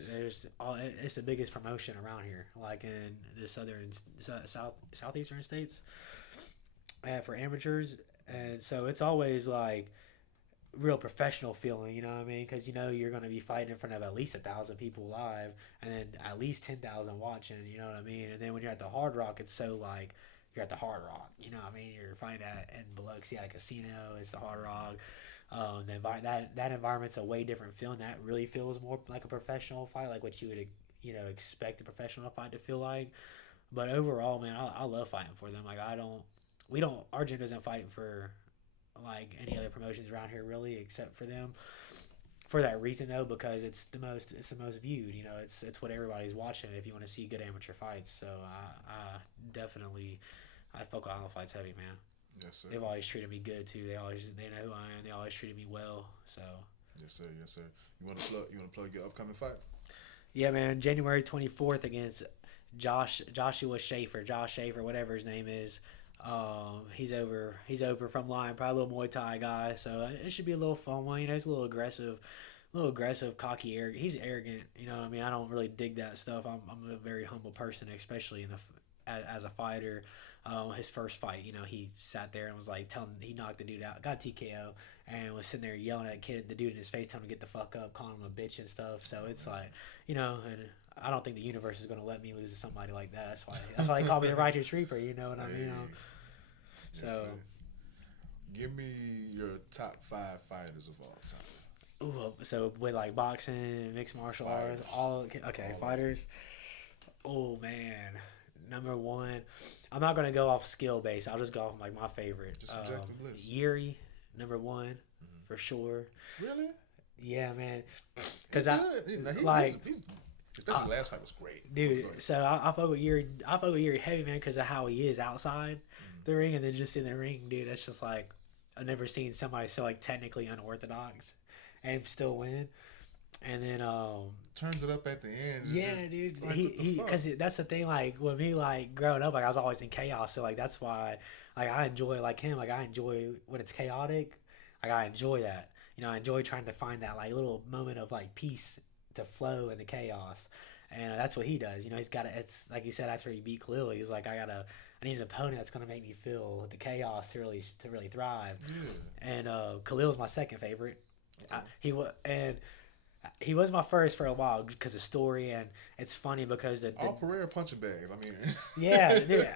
the biggest promotion around here, like in the southeastern states, for amateurs, and so it's always like real professional feeling. You know what I mean? Because you're going to be fighting in front of at least 1,000 people live, and then at least 10,000 watching. You know what I mean? And then when you're at the Hard Rock, it's so like you're at the Hard Rock. You know what I mean? You're fighting in Biloxi at a casino. It's the Hard Rock. That environment's a way different feeling. That really feels more like a professional fight, like what you would expect a professional fight to feel like. But overall, man, I love fighting for them. Like our gym doesn't fight for like any other promotions around here really, except for them. For that reason though, because it's the most viewed. It's what everybody's watching if you want to see good amateur fights. So I definitely I fuck with Island Fights heavy, man. Yes, sir. They've always treated me good too. They know who I am. They always treated me well. So. Yes, sir. Yes, sir. You want to plug your upcoming fight? Yeah, man. January 24th against Joshua Schaefer, Josh Schaefer, whatever his name is. He's over from Lyon, probably a little Muay Thai guy. So it should be a little fun one. He's a little aggressive, cocky, arrogant. He's arrogant. You know what I mean? I don't really dig that stuff. I'm a very humble person, especially as a fighter. His first fight, he sat there and was like he knocked the dude out, got TKO, and was sitting there yelling at the dude in his face, telling him to get the fuck up, calling him a bitch and stuff. So it's like, and I don't think the universe is gonna let me lose to somebody like that. That's why they call me the Righteous Reaper. You know what I mean? Yes, So, sir. Give me your top 5 fighters of all time. ooh, so with like boxing, mixed martial arts, All fighters. Oh man. Number one, I'm not gonna go off skill base. I'll just go off like my favorite. Just subjective list. Yuri, number one, for sure. Really? Yeah, man. Because especially the last fight was great, dude. So I fuck with Yuri. I fuck with Yuri heavy, man, because of how he is outside the ring, and then just in the ring, dude. That's just like I've never seen somebody so like technically unorthodox and still win. And then turns it up at the end. Yeah, dude. Like, he because that's the thing. Like with me, like growing up, like I was always in chaos. So like that's why, like I enjoy like him. Like I enjoy when it's chaotic. Like I enjoy that. I enjoy trying to find that like little moment of like peace to flow in the chaos. And that's what he does. He's got to. It's like he said after he beat Khalil. He was like, I need an opponent that's gonna make me feel the chaos to really thrive. Yeah. And Khalil's my second favorite. He was my first for a while because of story, and it's funny because all Pereira punching bags. I mean, yeah, dude,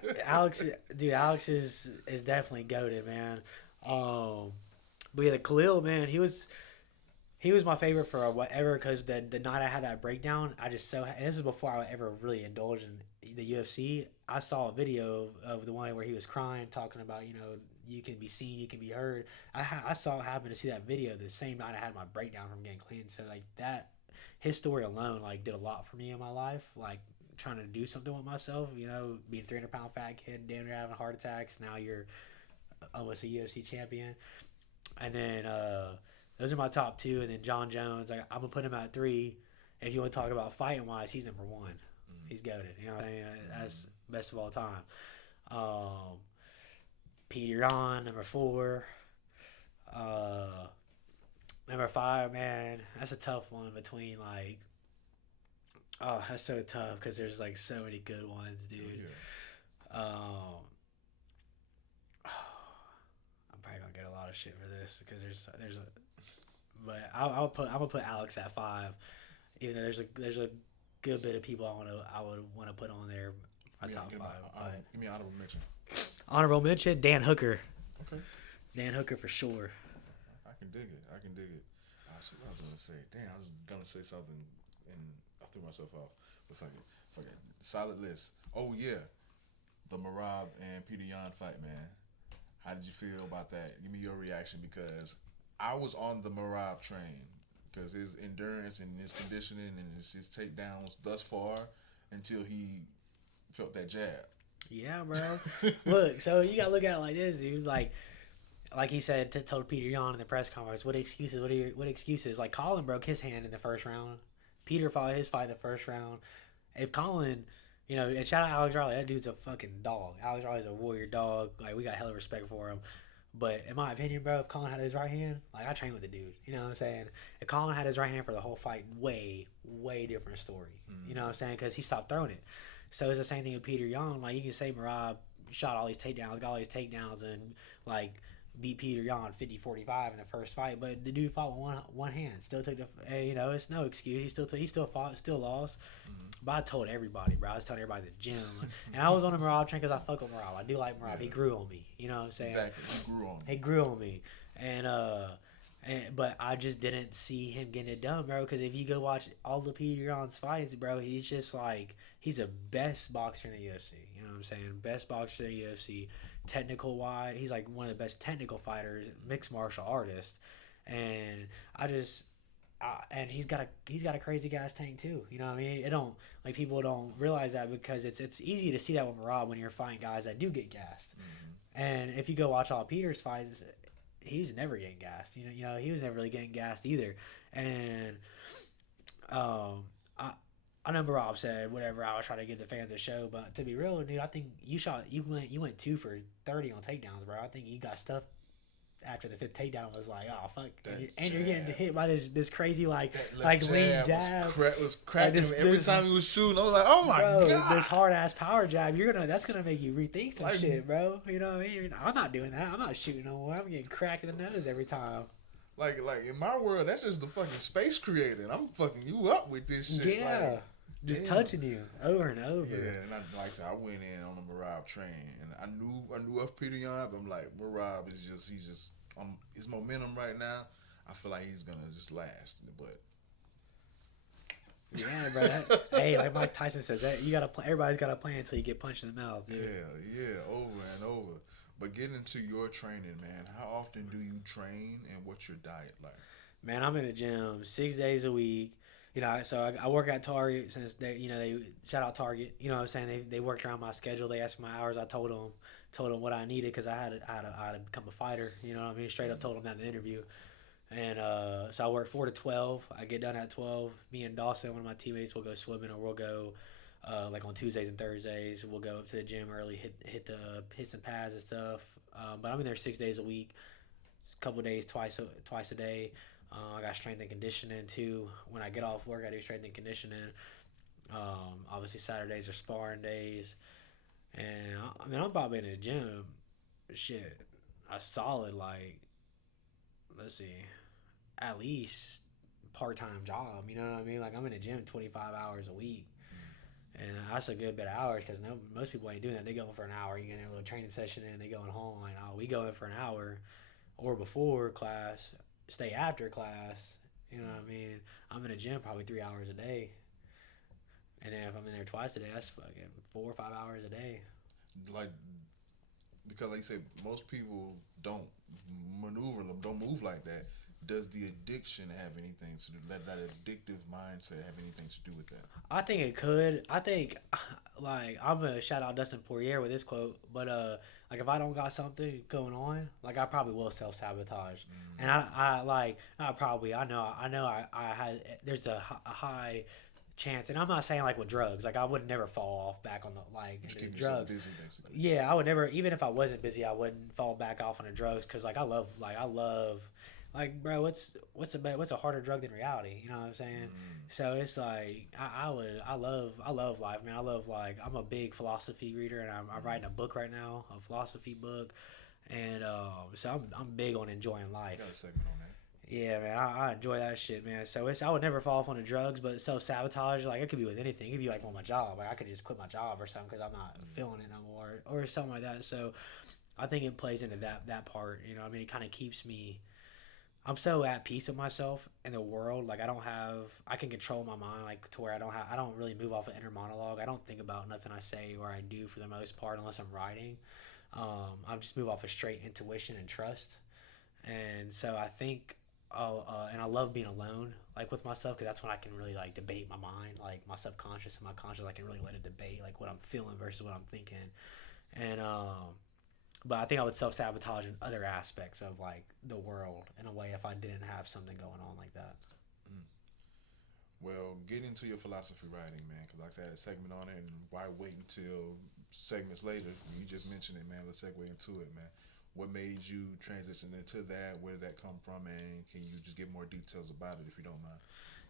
Alex is definitely goated, man. But yeah, the Khalil, man, he was my favorite for whatever because the night I had that breakdown, and this is before I ever really indulged in the UFC. I saw a video of the one where he was crying, talking about you can be seen, you can be heard. I happened to see that video the same night I had my breakdown from getting clean. So like that, his story alone like did a lot for me in my life. Like trying to do something with myself, being 300-pound fat kid, damn near having heart attacks. Now you're almost a UFC champion. And then those are my top two. And then John Jones, I'm gonna put him at 3. If you want to talk about fighting wise, he's number 1. He's goated. That's best of all time. Peter Yan, number 4. Uh, Number 5, man, that's a tough one between like, oh, that's so tough because there's like so many good ones, Oh dude. yeah. Um, I'm probably gonna get a lot of shit for this because there's a, but I'm gonna put Alex at 5, even though there's a good bit of people I would want to put on there, my top five. But Give me honorable mention. honorable mention, Dan Hooker. Okay. Dan Hooker for sure. I can dig it. I can dig it. I see what I was gonna say. Damn, I was gonna say something and I threw myself off. But fuck it. Fuck it. Solid list. Oh yeah. The Marab and Peter Yan fight, man. How did you feel about that? Give me your reaction because I was on the Marab train because his endurance and his conditioning and his takedowns thus far until he felt that jab. Yeah, bro. Look, so you gotta look at it like this, dude. Like he said, told Peter Yan in the press conference, what excuses? What excuses? Like Colin broke his hand in the first round. Peter fought his fight in the first round. If Colin, and shout out Alex Riley, that dude's a fucking dog. Alex Riley's a warrior dog. Like we got hella respect for him. But in my opinion, bro, if Colin had his right hand, like I trained with the dude. You know what I'm saying? If Colin had his right hand for the whole fight, way, way different story. Mm. You know what I'm saying? Because he stopped throwing it. So it's the same thing with Peter Yan. Like you can say Marab shot all these takedowns, got all these takedowns, and like beat Peter Yan 50-45 in the first fight, but the dude fought with one hand. Still took the it's no excuse. He still fought, still lost. Mm-hmm. But I told everybody, bro. I was telling everybody at the gym, and I was on the Marab train because I fuck with Marab. I do like Marab. Yeah. He grew on me. You know what I'm saying? Exactly. He grew on me, and but I just didn't see him getting it done, bro. Because if you go watch all the Peter Yan's fights, bro, he's just like he's the best boxer in the UFC. You know what I'm saying? Best boxer in the UFC. Technical wise, he's like one of the best technical fighters, mixed martial artist, and and he's got a crazy gas tank too. You know what I mean? It don't like people don't realize that because it's easy to see that with Marab when you're fighting guys that do get gassed. Mm-hmm. And if you go watch all Peter's fights, he's never getting gassed. He was never really getting gassed either. And I know Rob said whatever. I was trying to give the fans a show, but to be real, dude, I think you went 2 for 30 on takedowns, bro. I think you got stuff after the 5th takedown was like, oh fuck, and you're getting hit by this crazy lean jab. Was cracking him every time he was shooting. I was like, oh my god, this hard ass power jab. That's gonna make you rethink some shit, bro. You know what I mean? I'm not doing that. I'm not shooting no more. I'm getting cracked in the nose every time. Like in my world, that's just the fucking space creator. And I'm fucking you up with this shit. Yeah. Like, just touching you over and over. Yeah, and like I said, I went in on the Marab train, and I knew of Peter Yan, but I'm like, Marab is he's just his momentum right now. I feel like he's gonna just last, but yeah, bro. Hey, like Mike Tyson says, that everybody's got to play until you get punched in the mouth, dude. Yeah, over and over. But get into your training, man. How often do you train, and what's your diet like? Man, I'm in the gym 6 days a week. So I work at Target since they shout out Target. You know what I'm saying? They worked around my schedule. They asked my hours. I told them what I needed because I had to become a fighter. You know what I mean? Straight up told them that in the interview. And so I work 4 to 12. I get done at 12. Me and Dawson, one of my teammates, will go swimming, or we'll go like on Tuesdays and Thursdays. We'll go up to the gym early, hit some pads and stuff. But I'm in there 6 days a week. A couple of days, twice a day. I got strength and conditioning too. When I get off work, I do strength and conditioning. Obviously Saturdays are sparring days, and I'm probably in the gym. Shit, a solid let's see, at least part-time job. You know what I mean? Like I'm in the gym 25 hours a week, and that's a good bit of hours because most people ain't doing that. They going for an hour. You get a little training session and they going home. Like we go in for an hour, or before class. Stay after class, you know what I mean? I'm in the gym probably 3 hours a day, and then if I'm in there twice a day, that's fucking 4 or 5 hours a day. Like, because like you said, most people don't don't move like that. Does the addiction have anything to do? That addictive mindset have anything to do with that? I think it could. I think, like, I'm gonna shout out Dustin Poirier with this quote, but like if I don't got something going on, like I probably will self sabotage, and I know I had there's a high chance. And I'm not saying like with drugs, like I would never fall off back on the like But into you're the keeping yourself drugs. busy, basically. Yeah, I would never, even if I wasn't busy, I wouldn't fall back off on the drugs because I love, like, bro, what's a harder drug than reality? You know what I'm saying? Mm. So it's like I love life, man. I love like I'm a big philosophy reader, and I'm writing a Mm. book right now, a philosophy book, and so I'm big on enjoying You got life. a segment on that. Yeah, man, I enjoy that shit, man. So I would never fall off on the drugs, but self sabotage, like it could be with anything. It could be like on my job, like I could just quit my job or something because I'm not Mm. feeling it no more, or something like that. So I think it plays into that part. You know, I mean, it kind of keeps me. I'm so at peace with myself in the world. Like I can control my mind, like to where I don't really move off an inner monologue. I don't think about nothing I say or I do for the most part, unless I'm writing. I just move off of straight intuition and trust. And so I think and I love being alone, like with myself, because that's when I can really like debate my mind, like my subconscious and my conscious. I can really let it debate like what I'm feeling versus what I'm thinking. And but I think I would self sabotage in other aspects of like the world in a way if I didn't have something going on like that. Mm. Well, get into your philosophy writing, man, because like I said, I had a segment on it, and why wait until segments later? You just mentioned it, man. Let's segue into it, man. What made you transition into that? Where did that come from? And can you just give more details about it if you don't mind?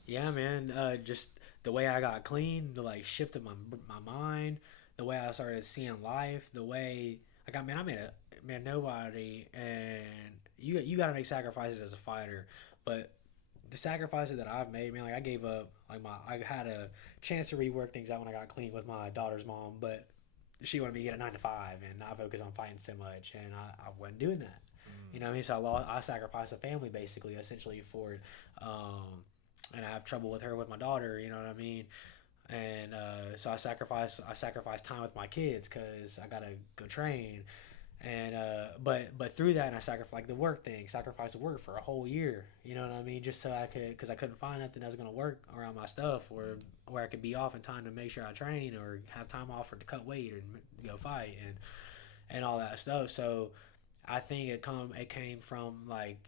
Yeah, man. Just the way I got clean, the like shift of my mind, the way I started seeing life, the way like I made a man nobody, and you got to make sacrifices as a fighter, but the sacrifices that I've made, man, like I gave up like I had a chance to rework things out when I got clean with my daughter's mom, but she wanted me to get a 9 to 5 and not focus on fighting so much, and I wasn't doing that. You know what I mean? So I sacrificed a family basically, essentially for it. And I have trouble with her with my daughter. You know what I mean? And so I sacrifice time with my kids because I gotta go train. And but through that, and I sacrificed like the work thing, sacrificed work for a whole year. You know what I mean? Just so I could, because I couldn't find nothing that was gonna work around my stuff, or where I could be off in time to make sure I train, or have time off for to cut weight or go fight and all that stuff. So I think it came from like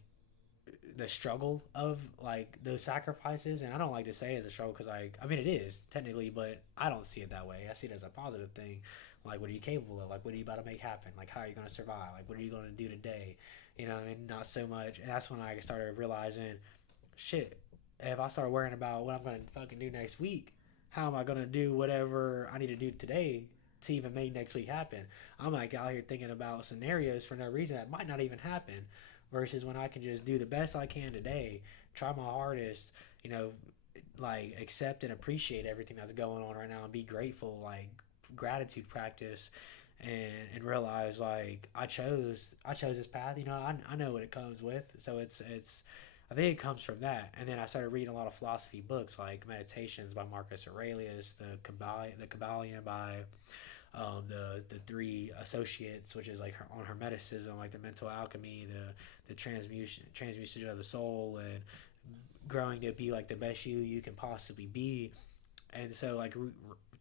the struggle of like those sacrifices, and I don't like to say it's a struggle because like I mean it is technically, but I don't see it that way. I see it as a positive thing. Like what are you capable of? Like what are you about to make happen? Like how are you gonna survive? Like what are you gonna do today? You know what I mean? Not so much. And that's when I started realizing, shit. If I start worrying about what I'm gonna fucking do next week, how am I gonna do whatever I need to do today to even make next week happen? I'm like out here thinking about scenarios for no reason that might not even happen versus when I can just do the best I can today, try my hardest, you know, like accept and appreciate everything that's going on right now and be grateful, like gratitude practice and realize like I chose this path, you know, I know what it comes with. So it's I think it comes from that. And then I started reading a lot of philosophy books like Meditations by Marcus Aurelius, the Kabbalion by the three associates, which is like on Hermeticism, like the mental alchemy, the transmutation of the soul, and growing to be like the best you can possibly be. And so like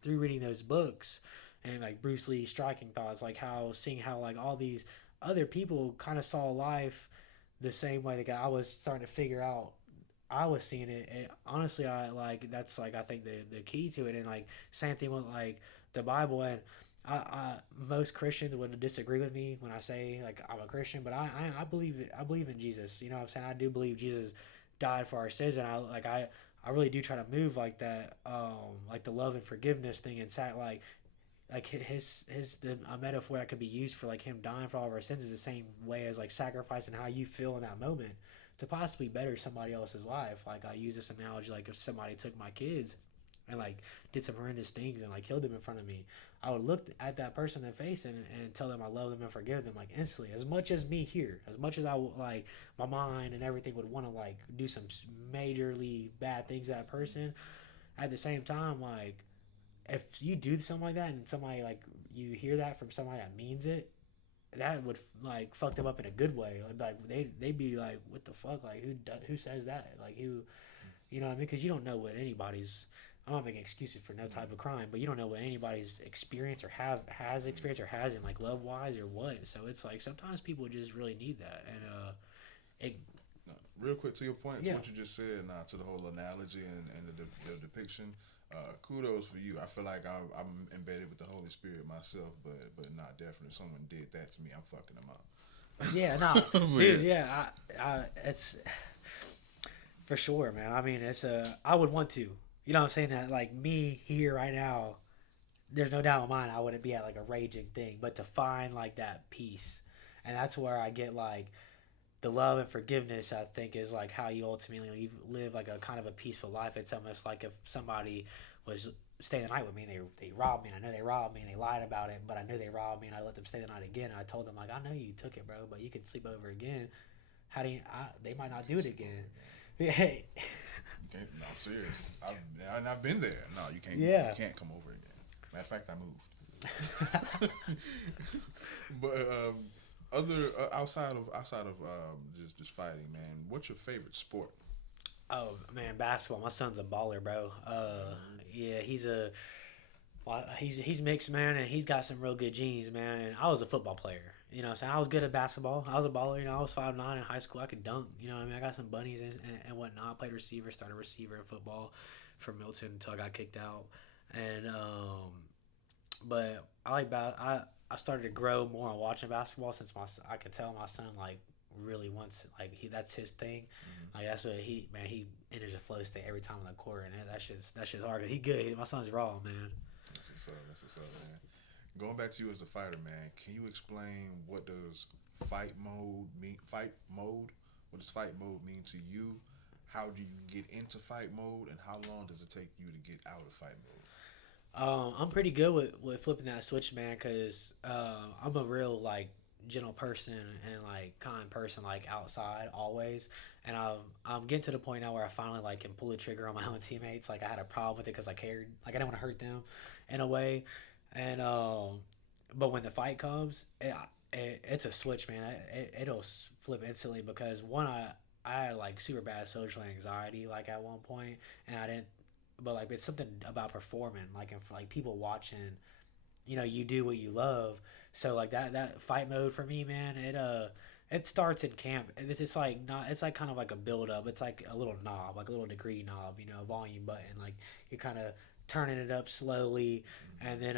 through reading those books and like Bruce Lee striking thoughts, like how seeing how like all these other people kind of saw life the same way that I was starting to figure out I was seeing it. And honestly, I like that's like I think the key to it. And like same thing with like the Bible. And most Christians would disagree with me when I say like I'm a Christian, but I believe it. I believe in Jesus. You know what I'm saying? I do believe Jesus died for our sins, and I really do try to move like that, like the love and forgiveness thing, and like his the a metaphor that could be used for like him dying for all of our sins is the same way as like sacrificing how you feel in that moment to possibly better somebody else's life. Like I use this analogy, like if somebody took my kids and like did some horrendous things and like killed them in front of me, I would look at that person in the face and tell them I love them and forgive them like instantly. As much as me here, as much as I would like my mind and everything would want to like do some majorly bad things to that person, at the same time like if you do something like that and somebody like you hear that from somebody that means it, that would like fuck them up in a good way. Like they'd be like, what the fuck? Like who says that? Like who, you know what I mean? Because you don't know what anybody's. I'm not making excuses for no type of crime, but you don't know what anybody's experienced or has experienced or has in like love wise or what. So it's like sometimes people just really need that, and it Real quick to your point, to yeah what you just said, now to the whole analogy and the depiction. Kudos for you. I feel like I'm embedded with the Holy Spirit myself, but not definitely. If someone did that to me, I'm fucking them up. Yeah, no, But dude. yeah, Yeah, it's for sure, man. I mean, it's I would want to. You know what I'm saying? That like me here right now, there's no doubt in my mind I wouldn't be at like a raging thing, but to find like that peace, and that's where I get like the love and forgiveness. I think is like how you ultimately live like a kind of a peaceful life. It's almost like if somebody was staying the night with me and they robbed me, and I know they robbed me and they lied about it, but I knew they robbed me and I let them stay the night again. And I told them like I know you took it, bro, but you can sleep over again. How do you? They might you not do can't it sleep over again. again. Yeah, You can't. No, I'm serious. I've been there. No, you can't. You yeah. can't come over again. Matter of fact, I moved. But other outside of just fighting, man. What's your favorite sport? Oh man, basketball. My son's a baller, bro. Yeah, he's a well, he's mixed, man, and he's got some real good genes, man. And I was a football player, you know. So I was good at basketball. I was a baller, you know. I was 5'9" in high school. I could dunk, you know. What I mean, I got some bunnies and whatnot. I played receiver, started receiver in football for Milton until I got kicked out. And but I like I started to grow more on watching basketball since I can tell my son like really wants like that's his thing. Mm-hmm. Like that's what he enters a flow state every time on the court, and that shit's hard. He good. My son's raw, man. That's what's up. That's what's up, man. Going back to you as a fighter, man. Can you explain what does fight mode mean? Fight mode. What does fight mode mean to you? How do you get into fight mode, and how long does it take you to get out of fight mode? I'm pretty good with flipping that switch, man, because I'm a real like gentle person and like kind person like outside always, and I'm getting to the point now where I finally like can pull the trigger on my own teammates. Like I had a problem with it because I cared, like I didn't want to hurt them, in a way, and but when the fight comes, it's a switch, man. It'll flip instantly because one I had like super bad social anxiety like at one point, and I didn't but like it's something about performing like if like people watching you do what you love. So like that fight mode for me, man, it starts in camp. It's like not it's like kind of like a build up. It's like a little knob, like a little degree knob, volume button. Like you're kind of turning it up slowly, and then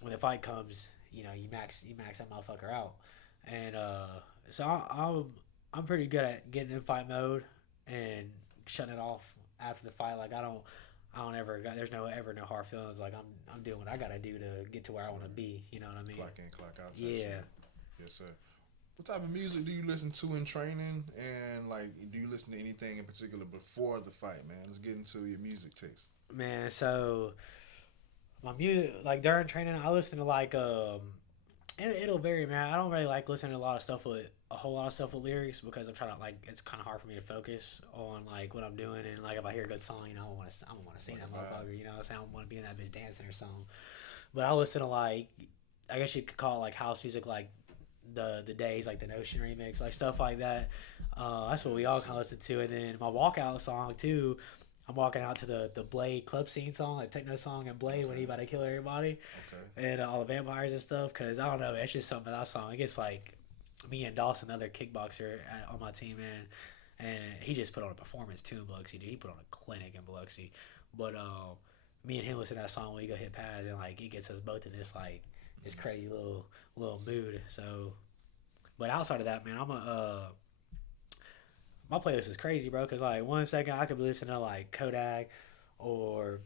when the fight comes, you max that motherfucker out. And so I'm pretty good at getting in fight mode and shutting it off after the fight. Like I don't ever got there's no hard feelings. Like I'm doing what I gotta do to get to where I want to be. You know what I mean? Clock in, clock out. Type Yeah, shit. Yes, sir. What type of music do you listen to in training, and like, do you listen to anything in particular before the fight, man? Let's get into your music taste. man. So my music, like during training, I listen to like it'll vary, man. I don't really like listening to a whole lot of stuff with lyrics because I'm trying to like it's kind of hard for me to focus on like what I'm doing and like if I hear a good song, I don't want to sing Like that a vibe. motherfucker. I don't want to be in that bitch dancing or something. But I listen to like I guess you could call it like house music, like the days like the Notion remix, like stuff like that. That's what we all Yes. kind of listen to. And then my walkout song too. I'm walking out to the Blade club scene song, like techno song, and Blade when Okay. he about to kill everybody Okay. and all the vampires and stuff. Cause I don't know, it's just something about that song. It gets like me and Dawson, the other kickboxer on my team, and he just put on a performance too in Biloxi. Dude, he put on a clinic in Biloxi. But me and him listen to that song when we go hit pads, and like it gets us both in this like this crazy little mood. So, but outside of that, man, my playlist is crazy, bro. Cause like 1 second I could be listening to like Kodak or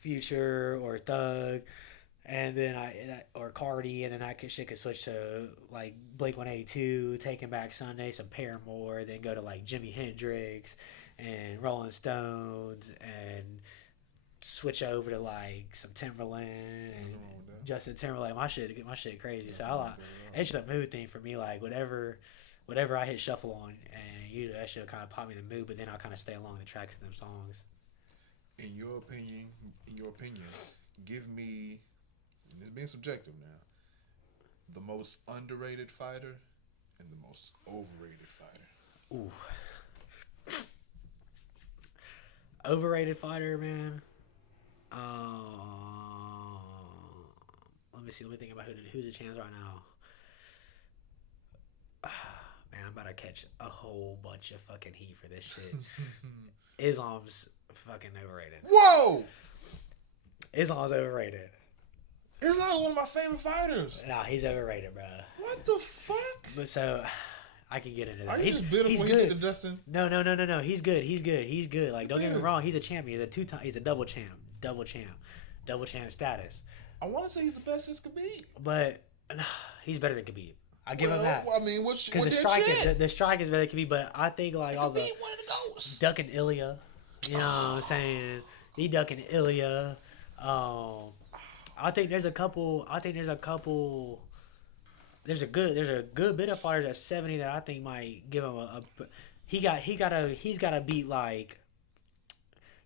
Future or Thug, and then or Cardi, and then shit could switch to like Blink 182, Taking Back Sunday, some Paramore, then go to like Jimi Hendrix and Rolling Stones, and switch over to like some Timberland and Nothing wrong with that. Justin Timberlake. My shit crazy. So Nothing I wrong like with that at all. it's just a mood thing for me. Like whatever I hit shuffle on, and usually that shit kind of pop me in the mood. But then I'll kind of stay along the tracks of them songs. In your opinion, give me, and it's being subjective now, the most underrated fighter and the most overrated fighter. Ooh, overrated fighter, man. Let me see. Let me think about who's the chance right now. Man, I'm about to catch a whole bunch of fucking heat for this shit. Islam's Fucking overrated. Whoa! Islam's overrated. Islam one of my favorite fighters. Nah, he's overrated, bro. What the fuck? But so, I can get into that. Are you just bitter when he get to Dustin? No. He's good. Like, don't get me wrong. He's a champion. He's a two-time. He's a double champ status. I want to say he's the best since Khabib. But he's better than Khabib. I give him that. I mean, because the strike is better than Khabib. But I think like all the one of the goats. ducking Ilya. You know what I'm saying? He ducking Ilya. I think there's a couple. There's a good bit of fighters at 70 that I think might give him he's gotta beat like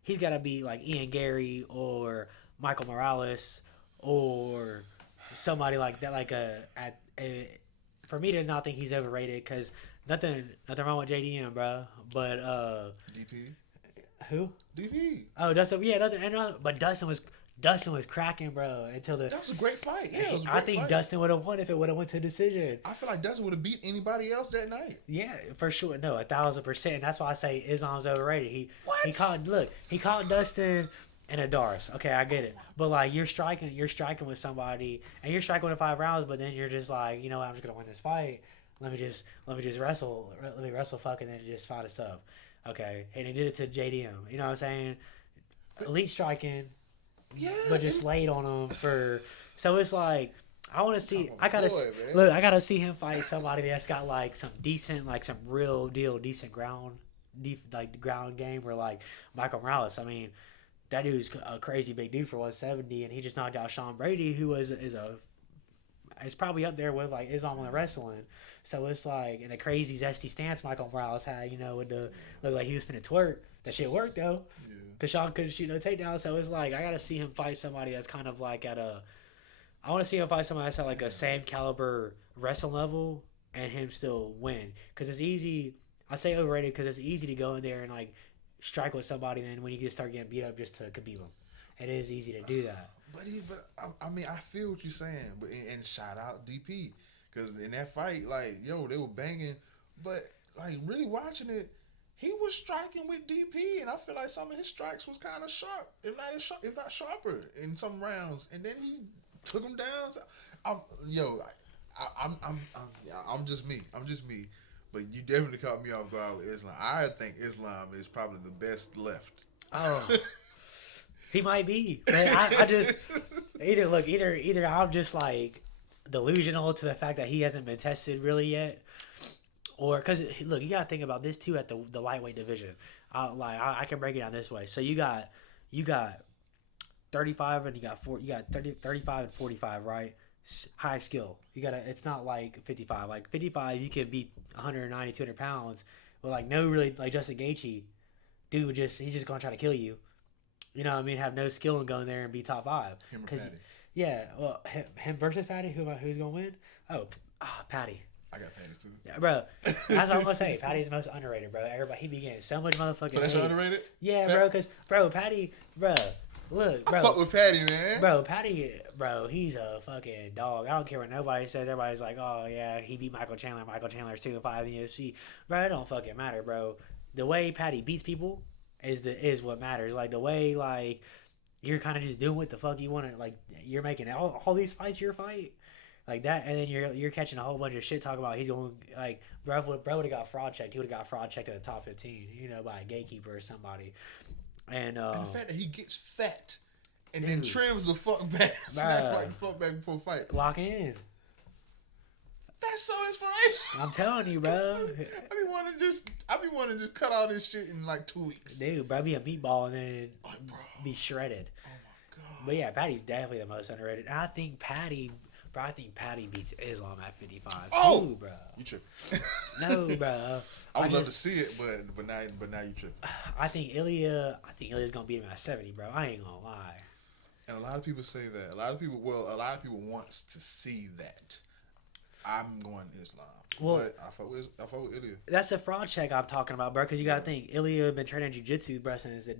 Ian Gary or Michael Morales or somebody like that. For me to not think he's overrated, because nothing wrong with JDM, bro. But DP. Who? DP. Oh, Dustin. Yeah, but Dustin was cracking, bro. That was a great fight. Yeah, it was a great I think fight. Dustin would have won if it would have went to decision. I feel like Dustin would have beat anybody else that night. Yeah, for sure. No, 1,000%. And that's why I say Islam's overrated. He caught Dustin and a Doris. Okay, I get it. But like you're striking with somebody and you're striking with 5 rounds, but then you're just like, you know what, I'm just gonna win this fight. Let me just wrestle fuck, and then just find a sub. Okay, and he did it to JDM. You know what I'm saying? Elite striking. Yeah, but just laid on him for. So it's like I want to see. I gotta see him fight somebody that's got like some decent, like some real deal, decent ground game. Where like Michael Morales. I mean, that dude's a crazy big dude for 170, and he just knocked out Sean Brady, who is probably up there with like Islam in wrestling. So it's like in a crazy zesty stance Michael Morales had, you know, with the look like he was finna twerk. That shit worked though. Yeah. Cause Sean couldn't shoot no takedown. So it's like I gotta see him fight somebody that's kind of like I want to see him fight somebody that's at like a same caliber wrestling level and him still win. Cause it's easy. I say overrated because it's easy to go in there and like strike with somebody, and then when you just start getting beat up just to Khabib him. It is easy to do that. But I mean, I feel what you're saying. But and shout out DP, because in that fight, like they were banging, but like really watching it, he was striking with DP, and I feel like some of his strikes was kind of sharp, if not sharper in some rounds. And then he took him down. I'm just me. But you definitely caught me off guard with Islam. I think Islam is probably the best left. Oh. He might be, but I just either I'm just like delusional to the fact that he hasn't been tested really yet, or because look, you gotta think about this too at the lightweight division. I can break it down this way. So you got 35 and you got 35 and 45, right? High skill. It's not like 55. Like 55, you can beat 190, 200 pounds, but like no really like Justin Gaethje, dude, he's just gonna try to kill you. You know what I mean? Have no skill in going there and be top 5. Him or Patty? Yeah, well, him versus Patty? Who's going to win? Oh, Patty. I got Patty too. Yeah, bro. That's what I'm going to say. Patty's the most underrated, bro. Everybody, he be getting so much motherfucking So that's underrated? Yeah, bro, because, bro, Patty, bro, look, bro. I fuck with Patty, man. Bro, Patty, bro, he's a fucking dog. I don't care what nobody says. Everybody's like, oh, yeah, he beat Michael Chandler. Michael Chandler's 2-5 in the UFC. Bro, it don't fucking matter, bro. The way Patty beats people is what matters. Like the way like you're kind of just doing what the fuck you want to, like you're making all these fights your fight like that, and then you're catching a whole bunch of shit talking about he's going like bro would have got fraud checked. He would have got fraud checked at the top 15, you know, by a gatekeeper or somebody. And the fact that he gets fat and then trims the fuck back, snaps right the fuck back before fight. Lock in. That's so inspirational. I'm telling you, bro. I be wanting to just cut all this shit in like 2 weeks. Dude, bro, be a meatball and then be shredded. Oh my god. But yeah, Patty's definitely the most underrated. And I think Patty beats Islam at 55 too, bro. You tripping? No, bro. I would love to see it, but now you tripping. I think Ilya's gonna beat him at 70, bro. I ain't gonna lie. And a lot of people say that. A lot of people wants to see that. I'm going Islam. Well, but I fought with Ilya. That's the fraud check I'm talking about, bro. Because you gotta think Ilya been training jiu-jitsu, bro, since the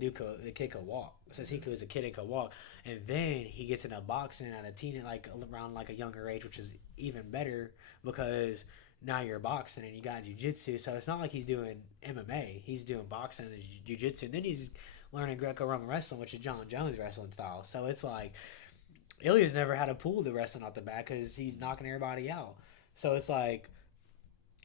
kid could walk. Since he was a kid and could walk, and then he gets into boxing at a teen, like around like a younger age, which is even better because now you're boxing and you got jiu-jitsu. So it's not like he's doing MMA. He's doing boxing and jiu-jitsu. And then he's learning Greco-Roman wrestling, which is John Jones wrestling style. So it's like Ilya's never had to pull the wrestling off the back because he's knocking everybody out. So it's like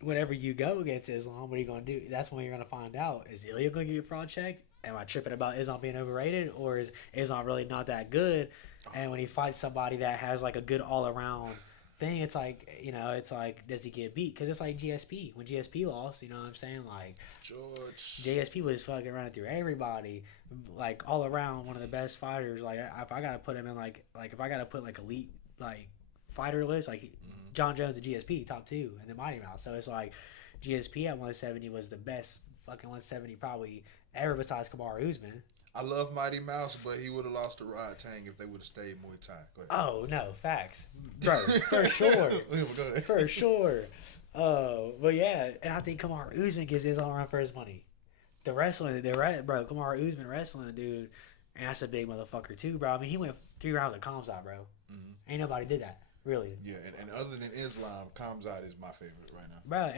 whenever you go against Islam, what are you going to do? That's when you're going to find out. Is Ilya going to get fraud checked? Am I tripping about Islam being overrated? Or is Islam really not that good? And when he fights somebody that has like a good all around thing, it's like, it's like, does he get beat? Because it's like GSP. When GSP lost, you know what I'm saying? Like, George. GSP was fucking running through everybody, like all around one of the best fighters. Like, if I got to put him in, like if I got to put like elite, like fighter list, like John Jones and GSP, top two, and then Mighty Mouse. So it's like GSP at 170 was the best fucking 170 probably ever besides Kamaru Usman. I love Mighty Mouse, but he would have lost to Rod Tang if they would have stayed Muay Thai. Go ahead. Oh, no, facts. Bro, for sure. For sure. But yeah, and I think Kamaru Usman gives his all run for his money. The wrestling, bro, Kamaru Usman wrestling, dude, and that's a big motherfucker too, bro. I mean, he went 3 rounds of Kamzat, bro. Mm-hmm. Ain't nobody did that. Really. Yeah, and other than Islam, Kamzat is my favorite right now. Bro,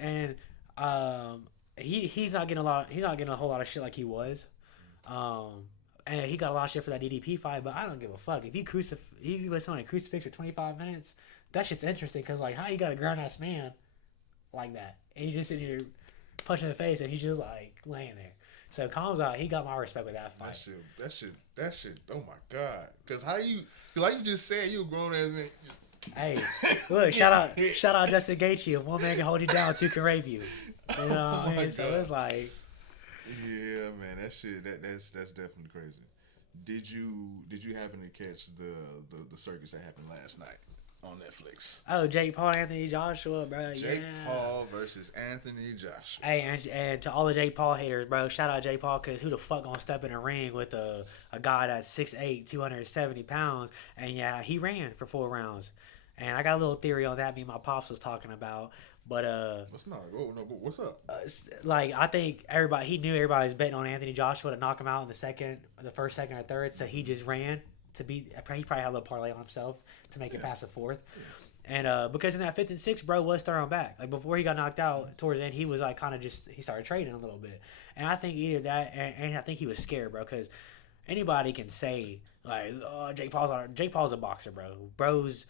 and he's not getting a whole lot of shit like he was. And he got a lot of shit for that DDP fight, but I don't give a fuck. If you was on a crucifix for 25 minutes, that shit's interesting because like how you got a grown ass man like that, and you just sit here punching in the face, and he's just like laying there. So Kamzat, he got my respect with that fight. That shit. Oh my god! Because how you, like you just said, you a grown ass man. Hey, look, shout out Justin Gaethje. If one man can hold you down, two can rape you. You know what I mean? So it's like, yeah, man, that shit. That's definitely crazy. Did you happen to catch the circus that happened last night on Netflix? Oh, Jake Paul, Anthony Joshua, bro. Jake Paul versus Anthony Joshua. Hey, and to all the Jake Paul haters, bro, shout out Jake Paul, because who the fuck gonna step in a ring with a guy that's 6'8", 270 pounds, and yeah, he ran for 4 rounds. And I got a little theory on that me and my pops was talking about. But what's up? Like I think he knew everybody was betting on Anthony Joshua to knock him out in the first, second, or third. So he just ran to beat. He probably had a little parlay on himself to make it past the fourth. And because in that 5th and 6th, bro was throwing back. Like before he got knocked out towards the end, he was like kind of he started trading a little bit. And I think either that, and I think he was scared, bro, because anybody can say like, oh, Jake Paul's a boxer, bro. Bro's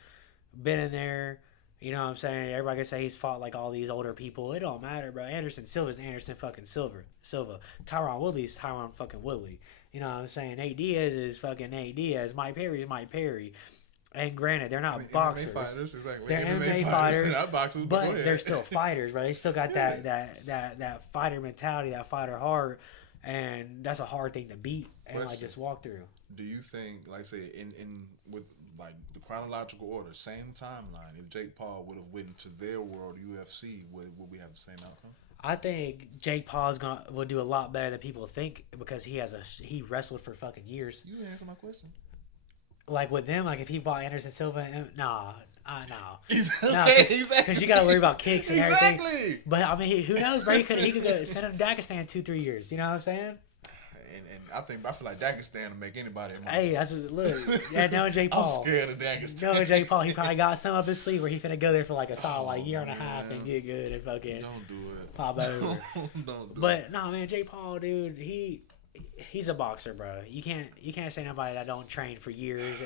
been in there. You know what I'm saying? Everybody can say he's fought like all these older people. It don't matter, bro. Anderson Silva's Anderson fucking Silva. Tyron Woodley's Tyron fucking Woodley. You know what I'm saying? Nate Diaz is fucking Nate Diaz. Mike Perry's Mike Perry. And granted, they're not boxers. MMA fighters, exactly. They're MMA fighters, not boxers, but they're still fighters, bro. They still got that fighter mentality, that fighter heart, and that's a hard thing to beat and like just walk through. Do you think, like say, in with like the chronological order, same timeline, if Jake Paul would have went into their world, UFC, would we have the same outcome? I think Jake Paul's will do a lot better than people think because he wrestled for fucking years. You didn't answer my question. Like with them, like if he fought Anderson Silva, no. Exactly. Because you got to worry about kicks and everything. Exactly. But I mean, who knows, bro? He could go send him to Dagestan 2-3 years. You know what I'm saying? And I feel like Dagestan will make anybody. Hey, that's what, look. Yeah, knowing Jake Paul. I'm scared of Dagestan. Knowing Jake Paul, he probably got some up his sleeve where he finna go there for like a solid like year and a half and get good and fucking don't do it. Pop over. Don't do but no, man, Jake Paul, dude, he's a boxer, bro. You can't say nobody that don't train for years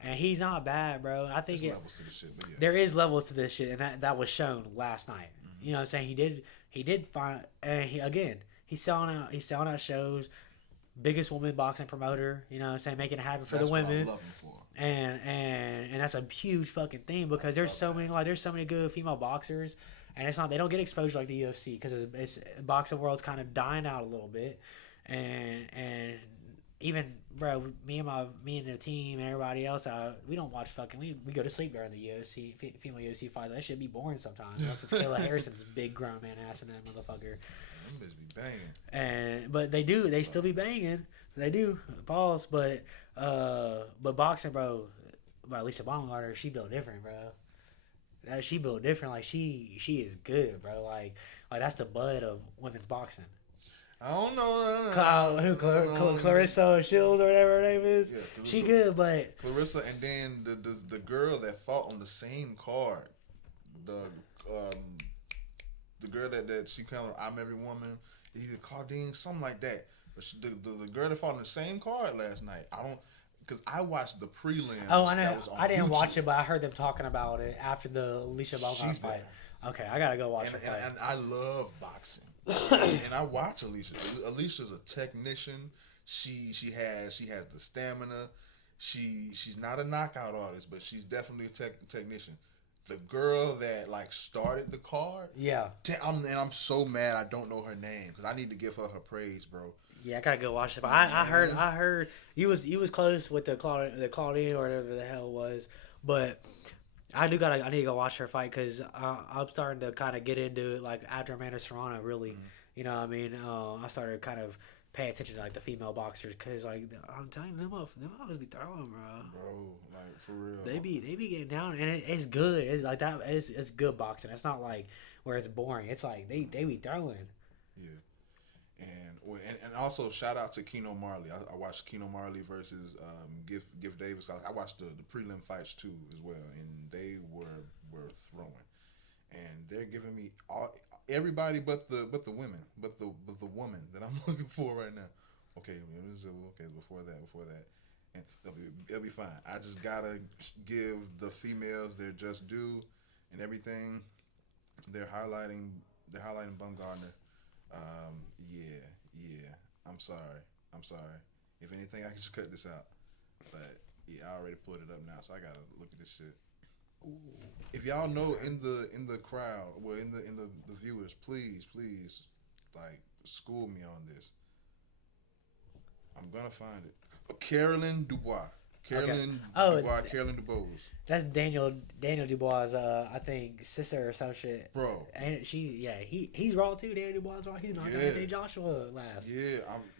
and he's not bad, bro. I think levels to this shit, but yeah. There is levels to this shit, and that was shown last night. Mm-hmm. You know what I'm saying? He did find, and he's selling out shows. Biggest woman boxing promoter, you know what I'm saying, making it happen for the women. What I'm loving for. And that's a huge fucking thing because there's so many good female boxers, and they don't get exposure like the UFC because it's boxing world's kind of dying out a little bit, and even bro, me and the team and everybody else, we don't watch fucking we go to sleep during the UFC female UFC fights. That should be boring sometimes. Unless it's Kayla Harrison's big grown man ass in that motherfucker. Them bitches be banging. But they still be banging. They do. Pause. But boxing, bro, Alicia Baumgartner, she built different, bro. She built different. Like she is good, bro. Like that's the bud of women's boxing. I don't know. Clarissa Shields or whatever her name is. Yeah, she good, but Clarissa, and then the girl that fought on the same card, the girl that she kind of I'm Every Woman, either Claudine, something like that. But the girl that fought in the same card last night, I don't, because I watched the Oh, I prelims that know. was on I didn't watch YouTube. it, but I heard them talking about it after the Alicia Baldwin She's fight. better. Okay, I gotta go watch and, her and fight. and I love boxing, and I watch Alicia. Alicia's a technician. She has the stamina. She's not a knockout artist, but she's definitely a technician. The girl that like started the card, Yeah, and I'm so mad I don't know her name because I need to give her praise, bro. yeah, I gotta go watch it. But Man, I heard he was close with the Claudine or whatever the hell it was, but I need to go watch her fight because I'm starting to kind of get into it like after Amanda Serrano really, mm, you know what I mean. I started kind of pay attention to like the female boxers because like I'm telling you, them always be throwing, bro. bro, like for real. They be getting down and it's good. It's like that. It's good boxing. It's not like where it's boring. It's like they be throwing. Yeah. And also shout out to Keno Marley. I watched Keno Marley versus Gift Davis. I watched the prelim fights too as well, and they were throwing, and they're giving me everybody but the women, but the woman that I'm looking for right now. Okay, okay. Before that, and it'll be fine. I just gotta give the females their just due and everything. They're highlighting Bumgarner. Yeah, yeah. I'm sorry. I'm sorry. If anything, I can just cut this out. But yeah, I already pulled it up now, so I gotta look at this shit. If y'all know in the crowd, well, in the viewers, please, like school me on this. I'm gonna find it. Carolyn Dubois. Okay. Carolyn Oh, Dubois. Carolyn Dubois. that's Daniel Dubois. I think sister or some shit. Bro. And he's raw too. Daniel Dubois is raw. He's not Yeah. Anthony Joshua last. Yeah,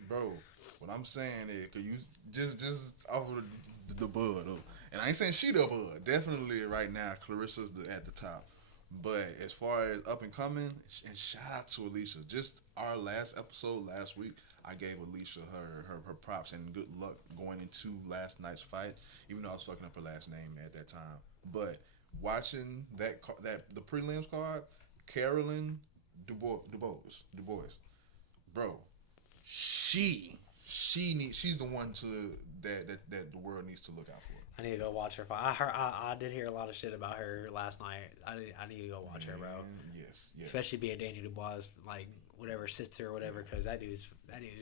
bro. What I'm saying is, cause you just off of the bud, and I ain't saying she the bud. Definitely right now, Clarissa's at the top. But as far as up and coming, and shout out to Alicia. Just our last episode last week, I gave Alicia her props and good luck going into last night's fight. Even though I was fucking up her last name at that time, but watching that the prelims card, Carolyn Dubois, bro. She's the one that the world needs to look out for. I need to go watch her fight. I did hear a lot of shit about her last night. I need to go watch her, bro. Yes. Especially being Daniel Dubois, like whatever sister or whatever, because that dude's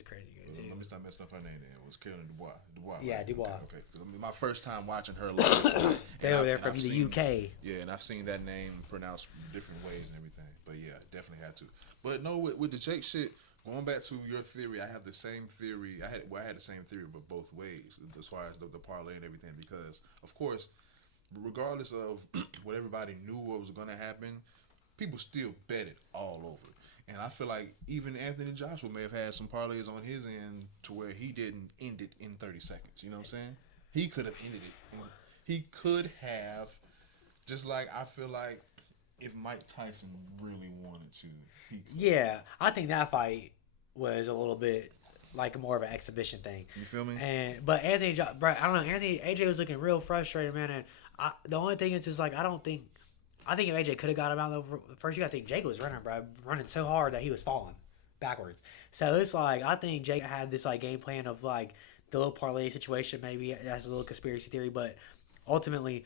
crazy good too. Let me stop messing up her name. Then it was Carolyn Dubois. Yeah, right? Dubois. Okay. I mean, my first time watching her live. They're from the UK. Yeah, and I've seen that name pronounced different ways and everything. But yeah, definitely had to. But no, with the Jake shit. Going back to your theory, I have the same theory. I had the same theory, but both ways as far as the parlay and everything. Because of course, regardless of what everybody knew what was going to happen, people still bet it all over. And I feel like even Anthony Joshua may have had some parlays on his end to where he didn't end it in 30 seconds. You know what I'm saying? He could have ended it. He could have, just like I feel like if Mike Tyson really wanted to, he could. Yeah, I think that fight was a little bit like more of an exhibition thing. You feel me? But bro, I don't know. AJ was looking real frustrated, man. And the only thing is just like I think if AJ could have got him out though, first you got to think Jake was running so hard that he was falling backwards. So it's like I think Jake had this like game plan of like the little parlay situation. Maybe that's a little conspiracy theory, but ultimately.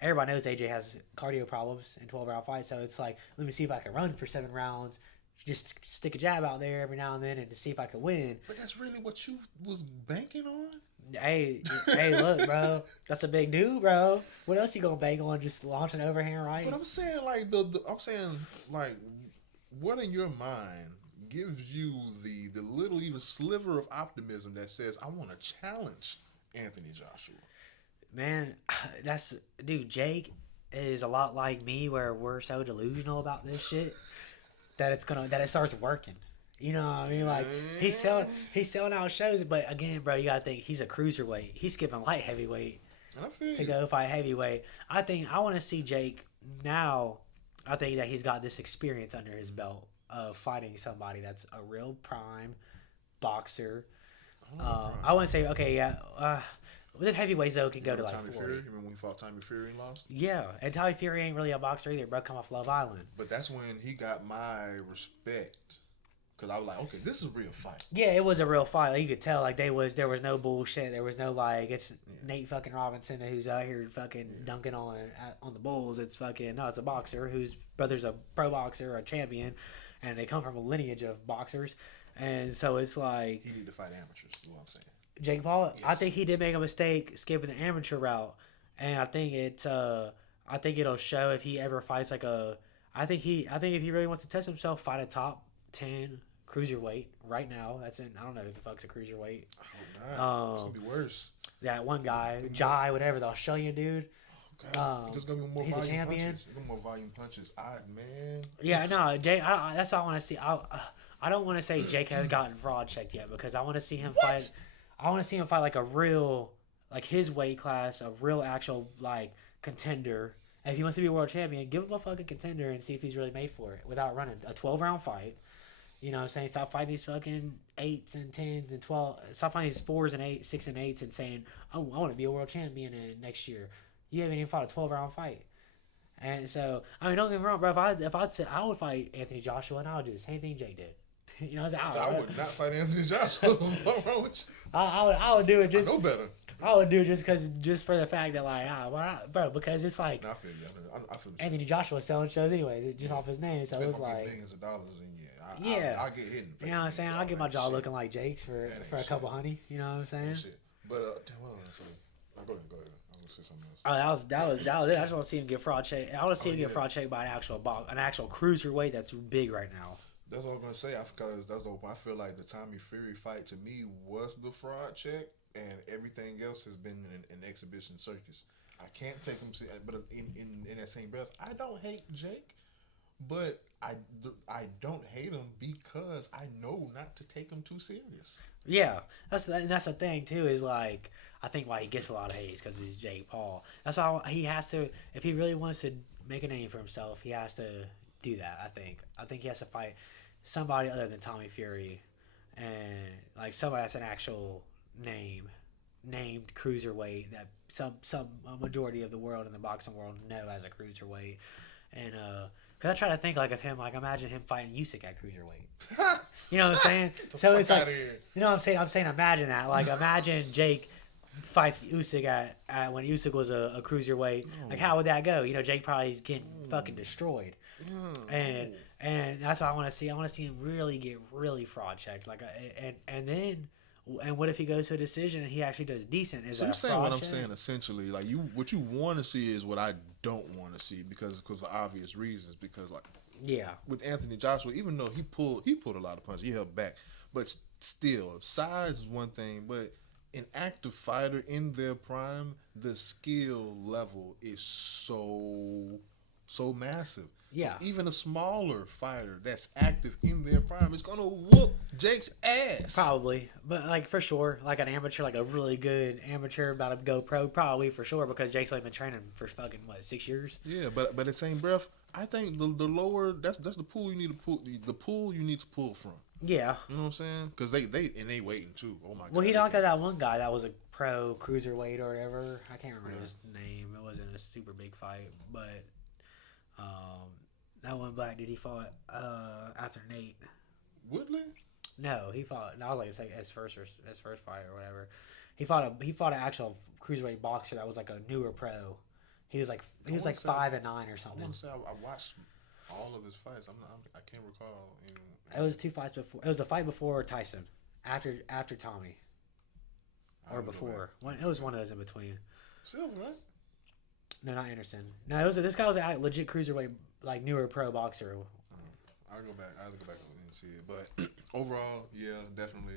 Everybody knows AJ has cardio problems in 12-round fights, so it's like, let me see if I can run for 7 rounds, just stick a jab out there every now and then, and to see if I can win. But that's really what you was banking on? Hey, look, bro, that's a big dude, bro. What else you gonna bank on? Just launching overhand right? But I'm saying like what in your mind gives you the little even sliver of optimism that says I want to challenge Anthony Joshua? Man, Jake is a lot like me where we're so delusional about this shit that it starts working. You know what I mean? Like he's selling out shows, but again, bro, you gotta think he's a cruiserweight. He's skipping light heavyweight to go fight heavyweight. I want to see Jake now. I think that he's got this experience under his belt of fighting somebody that's a real prime boxer. I wouldn't say okay, yeah. The heavyweights though can go to like Tommy 40. Fury. Remember when he fought Tommy Fury and lost? Yeah, and Tommy Fury ain't really a boxer either, bro. Come off Love Island. But that's when he got my respect because I was like, okay, this is a real fight. Yeah, it was a real fight. Like, you could tell, like, there was no bullshit. There was no, like, it's Nate fucking Robinson who's out here fucking dunking on the Bulls. It's fucking, no, it's a boxer whose brother's a pro boxer, a champion, and they come from a lineage of boxers. And so it's like... He need to fight amateurs, is what I'm saying. Jake Paul, Yes. I think he did make a mistake skipping the amateur route. And I think it'll show if he ever fights like a... I think if he really wants to test himself, fight a top 10 cruiserweight right now. That's in, I don't know who the fuck's a cruiserweight. Oh, God. It's going to be worse. That one guy, Jai, whatever, the Australian dude. Oh, God. There's going to be more he's a volume champion. punches. There's going to be more volume punches. Man. Yeah, no, Jake, that's all I want to see. I don't want to say Jake has gotten fraud checked yet because I want to see him fight. I want to see him fight like a real, like his weight class, a real actual like contender. And if he wants to be a world champion, give him a fucking contender and see if he's really made for it without running a 12-round fight. You know what I'm saying? Stop fighting these fucking 8s and 10s and 12. Stop fighting these 4s and 8s, 6 and 8s and saying, oh, I want to be a world champion next year. You haven't even fought a 12-round fight. And so, I mean, don't get me wrong, bro. If I'd say I would fight Anthony Joshua, and I would do the same thing Jake did. You know what I'm saying? I would not fight Anthony Joshua. What's wrong with you? I would do it just. I know better. I would do it just for the fact that like, bro, because it's like No, I feel you. I feel you. Anthony Joshua selling shows anyways, just off his name. So it's like millions of dollars, and yeah, I'll get hit. You know what I'm saying? I'll get my jaw looking like Jake's for a couple honey. You know what I'm saying? But what was I saying? Go ahead. I'm gonna say something else. Oh, that was it. I just want to see him get fraud checked. I want to see him get fraud checked by an actual cruiserweight that's big right now. That's what I was gonna say. Because that's the whole point. I feel like the Tommy Fury fight to me was the fraud check, and everything else has been an exhibition circus. I can't take him, but in that same breath, I don't hate Jake, but I don't hate him because I know not to take him too serious. Yeah, that's the thing too. Is like I think why he gets a lot of hate because he's Jake Paul. That's why he has to. If he really wants to make a name for himself, he has to do that. I think he has to fight somebody other than Tommy Fury, and like somebody that's an actual named cruiserweight that a majority of the world in the boxing world know as a cruiserweight, and cause I try to think like of him, like imagine him fighting Usyk at cruiserweight. You know what I'm saying? So it's like, you know what I'm saying? I'm saying imagine that. Like imagine Jake fights Usyk at when Usyk was a cruiserweight. Like how would that go? You know, Jake probably is getting fucking destroyed. And that's what I want to see. I want to see him really get really fraud checked. Like and what if he goes to a decision and he actually does decent? Is so that you're a saying fraud what I'm check? saying essentially? Like what you want to see is what I don't want to see because for obvious reasons. Because like with Anthony Joshua, even though he pulled a lot of punches, he held back, but still size is one thing. But an active fighter in their prime, the skill level is so massive. Yeah. So even a smaller fighter that's active in their prime is gonna whoop Jake's ass. Probably, but like for sure, like an amateur, like a really good amateur about to go pro, probably for sure because Jake's only been training for fucking 6 years. Yeah, but in the same breath, I think the lower that's the pool you need to pull. The pool you need to pull from. Yeah. You know what I'm saying? Because they waiting too. Oh my god. Well, he knocked out that one guy that was a pro cruiserweight or whatever. I can't remember his name. It wasn't a super big fight, but that one black dude he fought after Nate. Woodley? No, he fought. No, I was like his first fight or whatever. He fought an actual cruiserweight boxer that was like a newer pro. He was like 5-9 or something. I want to say I watched all of his fights. I can't recall. It was 2 fights before. It was the fight before Tyson, after Tommy, or before. It was one of those in between. Silver, right? No, not Anderson. No, this guy was a legit cruiserweight, like newer pro boxer. I'll go back and see it. But overall, yeah, definitely.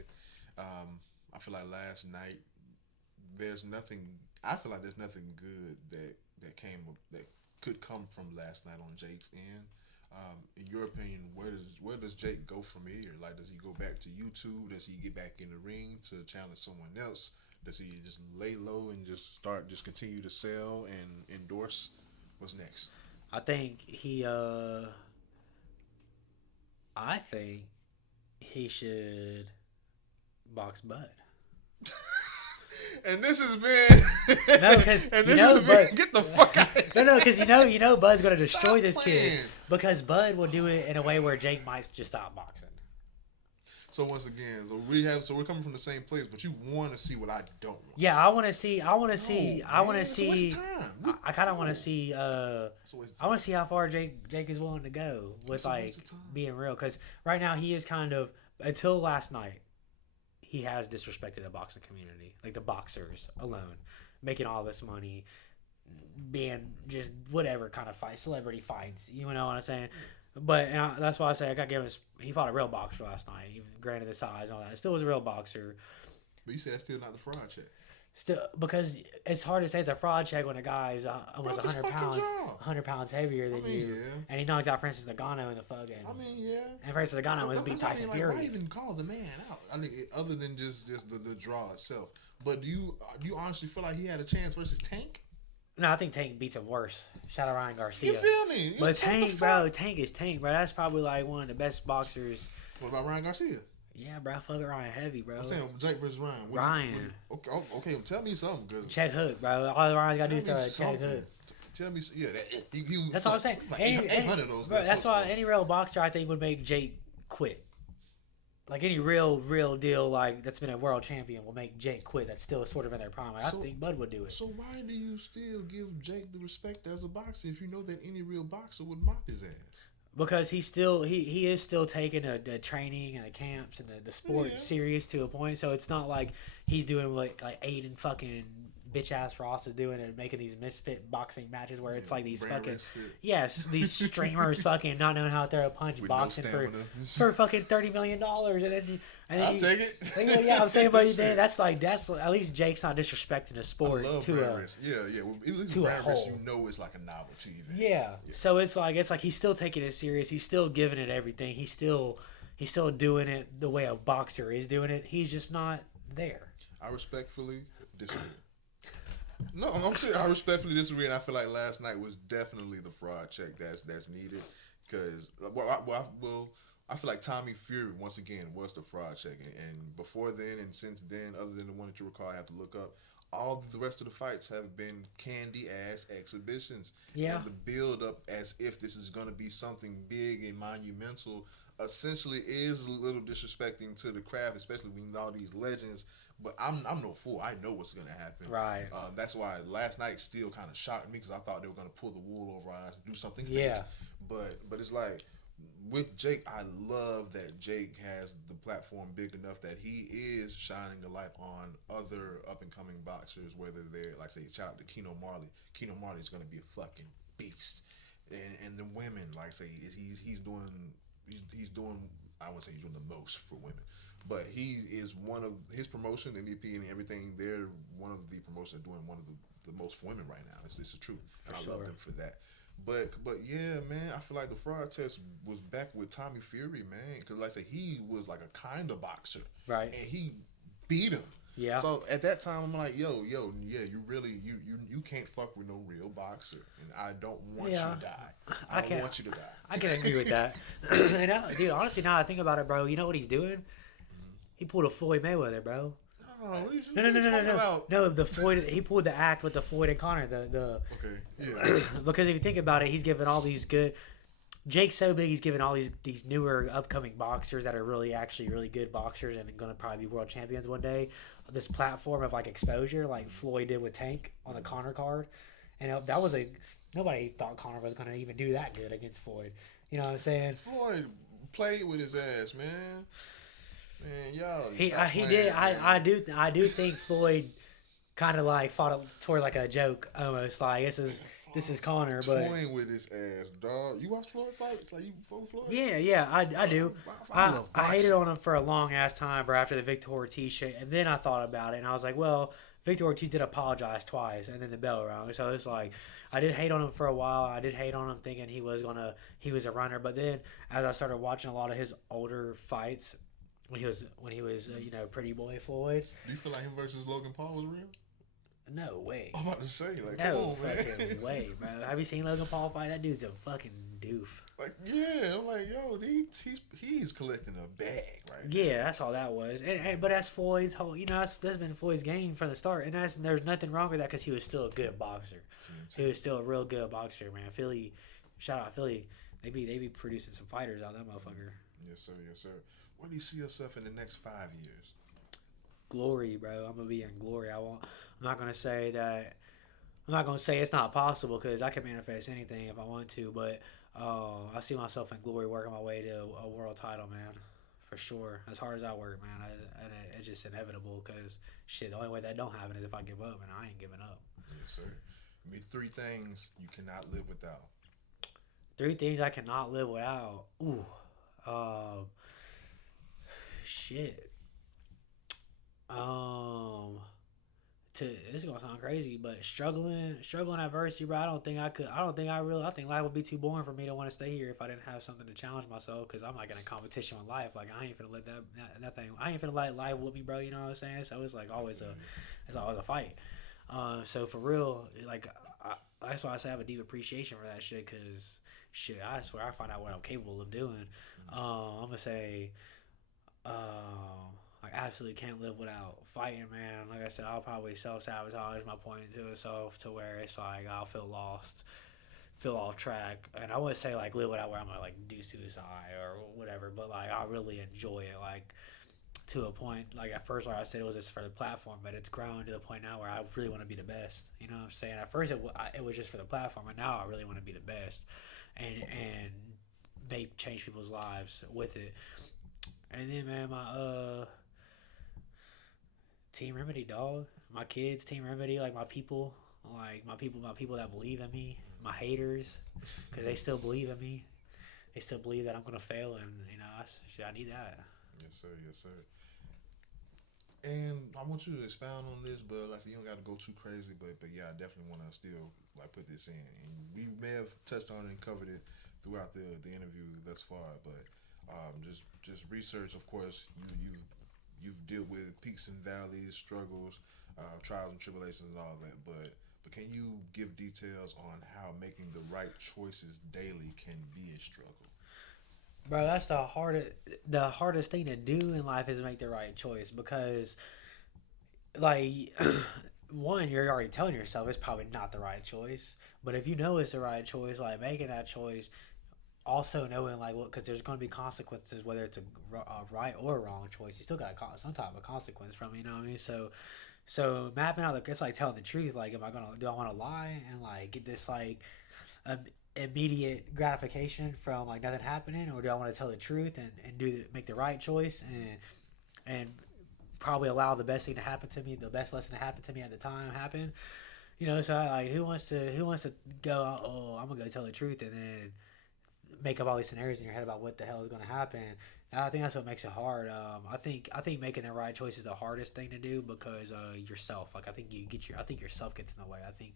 I feel like last night I feel like there's nothing good that could come from last night on Jake's end. In your opinion, where does Jake go from here? Like, does he go back to YouTube? Does he get back in the ring to challenge someone else? Does he just lay low and just continue to sell and endorse? What's next? I think he should box Bud. And this has been no, because get the fuck out of here. No, because you know Bud's gonna destroy this playing. kid because Bud will do it in a way where Jake might just stop boxing. So once again, so we're coming from the same place, but you want to see what I don't want. Yeah, I want to see. I want to No, see. I man, want to it's a waste see. of time. I kind of want No. to see. It's a waste of I want time. to see how far Jake is willing to go with It's a waste like of time. being real. Because right now he is kind of until last night, he has disrespected the boxing community, like the boxers alone, making all this money, being just whatever kind of fight, celebrity fights. You know what I'm saying? But that's why I say I got to give him. He fought a real boxer last night. Even granted the size and all that, it still was a real boxer. But you said that's still not the fraud check. Still, because it's hard to say it's a fraud check when a guy's almost Broke his 100 fucking pounds, jaw. 100 pounds heavier than you, Yeah. and he knocked out Francis Ngannou in the fucking. I mean, yeah. And Francis Ngannou was beat Tyson Why Fury. even call the man out? I mean, other than just the draw itself. But do you honestly feel like he had a chance versus Tank? No, I think Tank beats him worse. Shout out Ryan Garcia. You feel me? But Tank, bro, Tank is Tank, bro. That's probably like one of the best boxers. What about Ryan Garcia? Yeah, bro. Fuck it, Ryan heavy, bro. I'm saying Jake versus Ryan. Ryan. Okay, tell me something, cause Check hook, bro. All Ryan's got to do is tell throw me a check something. hook. Tell me, yeah. That's all I'm saying. Like Any, 800 of those. bro, guys that's fuck why for him. any real boxer, I think, would make Jake quit. Like any real deal, like that's been a world champion, will make Jake quit. That's still sort of in their prime. Like, So- I think Bud would do it. So why do you still give Jake the respect as a boxer if you know that any real boxer would mop his ass? Because he is still taking the training and the camps and the sport Yeah. serious to a point. So it's not like he's doing what like Aiden fucking bitch ass Ross is doing and making these misfit boxing matches where it's like these Brand fucking wrist fit. yes these streamers fucking not knowing how to throw a punch With boxing no for stamina. fucking $30 million and then I'll you, take it. like, yeah, I'm saying, but Shit. then that's at least Jake's not disrespecting the I sport love to brand a wrist. Yeah. Well, at least to a brand wrist, whole. you know it's like a novelty event. yeah. So it's like he's still taking it serious. He's still giving it everything. He's still doing it the way a boxer is doing it. He's just not there. I respectfully disagree. No, I'm saying I respectfully disagree, and I feel like last night was definitely the fraud check that's needed. Because I feel like Tommy Fury once again was the fraud check, and before then and since then, other than the one that you recall, I have to look up. All the rest of the fights have been candy ass exhibitions. Yeah. And the build up as if this is going to be something big and monumental essentially is a little disrespecting to the craft, especially when all these legends. But I'm no fool. I know what's going to happen. Right. That's why last night still kind of shocked me because I thought they were going to pull the wool over our eyes and do something fake. Yeah. But it's like with Jake, I love that Jake has the platform big enough that he is shining a light on other up and coming boxers, whether they're like say shout out to Keno Marley. Keno Marley is going to be a fucking beast, and the women like say he's doing I wouldn't say he's doing the most for women. But he is one of his promotion, MVP, and everything. They're one of the promotions doing one of the most for women right now. This is the truth, and I love them for that. But yeah, man, I feel like the fraud test was back with Tommy Fury, man, because like I said, he was like a kind of boxer, Right. and he beat him. Yeah. So at that time, I'm like, yeah, you really you can't fuck with no real boxer, and I don't want you to die. I don't want you to die. I can agree with that. And dude, honestly, now I think about it, bro, you know what he's doing? He pulled a Floyd Mayweather, bro. Oh, what are you No. about? No, the Floyd. He pulled the act with the Floyd and Connor. The Okay, yeah. because if you think about it, he's given all these good. Jake's so big, he's given all these newer upcoming boxers that are actually really good boxers and going to probably be world champions one day. This platform of like exposure, like Floyd did with Tank on the Connor card, and that was nobody thought Connor was going to even do that good against Floyd. You know what I'm saying? Floyd played with his ass, man. Man, y'all. He playing, did. man. I do think Floyd kind of like fought it towards like a joke almost. Like this is Connor, but toying with his ass, dog. You watch Floyd fights? Like you vote Floyd? yeah, I do. I love I hated boxing. on him for a long ass time, bro. After the Victor Ortiz shit, and then I thought about it, and I was like, well, Victor Ortiz did apologize twice, and then the bell rang. So it's like I did hate on him for a while. I did hate on him thinking he was a runner, but then as I started watching a lot of his older fights. When he was pretty boy Floyd. Do you feel like him versus Logan Paul was real? No way. I'm about to say, like, No come on, man. fucking way, bro. Have you seen Logan Paul fight? That dude's a fucking doof. Like, yeah, I'm like, yo, he's collecting a bag right now. Yeah, that's all that was. But that's Floyd's whole. that's been Floyd's game from the start, and there's nothing wrong with that because he was still a good boxer. He was still a real good boxer, man. Philly, shout out Philly. They be producing some fighters out of that motherfucker. Yes, sir. Where do you see yourself in the next 5 years? Glory, bro. I'm gonna be in glory. I won't. I'm not gonna say that. I'm not gonna say it's not possible because I can manifest anything if I want to. But I see myself in glory, working my way to a world title, man, for sure. As hard as I work, man, it's just inevitable. Because shit, the only way that don't happen is if I give up, and I ain't giving up. Yes, sir. Me three things you cannot live without. Three things I cannot live without. Ooh, um, shit. Um, to this is gonna sound crazy, but struggling adversity, bro. I don't think I really. I think life would be too boring for me to want to stay here if I didn't have something to challenge myself. Cause I'm like in a competition with life. Like I ain't finna let that thing. I ain't finna let life with me, bro. You know what I'm saying? So it's like always it's always a fight. So for real, like that's why I say I have a deep appreciation for that shit. Cause shit, I swear I find out what I'm capable of doing. I'm gonna say I absolutely can't live without fighting, man. Like I said, I'll probably self sabotage my point to itself to where it's like I'll feel lost, feel off track, and I wouldn't say like live without where I'm gonna like do suicide or whatever, but like I really enjoy it, like to a point. Like at first, like I said, it was just for the platform, but it's grown to the point now where I really want to be the best. You know what I'm saying? At first, it was just for the platform, and now I really want to be the best, and make change people's lives with it. And then, man, my Team Remedy, dog. My kids, Team Remedy, like my people that believe in me, my haters, because they still believe in me. They still believe that I'm gonna fail, and I need that. Yes, sir. Yes, sir. And I want you to expound on this, but like I said, you don't got to go too crazy. But yeah, I definitely want to still like put this in. And we may have touched on it and covered it throughout the interview thus far. But just research, of course. You've dealt with peaks and valleys, struggles, trials and tribulations, and all that. But can you give details on how making the right choices daily can be a struggle? Bro, that's the hardest thing to do in life is make the right choice because like one, you're already telling yourself it's probably not the right choice. But if you know it's the right choice, like making that choice, also knowing like what, because there's going to be consequences whether it's a right or a wrong choice. You still got some type of consequence from it, you know what I mean? So mapping out it's like telling the truth. Like, do I want to lie and like get this like um, immediate gratification from like nothing happening, or do I want to tell the truth and make the right choice and probably allow the best thing to happen to me, the best lesson to happen to me at the time happen. So like who wants to go? Oh, I'm gonna go tell the truth and then make up all these scenarios in your head about what the hell is going to happen. And I think that's what makes it hard. I think making the right choice is the hardest thing to do because yourself. Like I think yourself gets in the way. I think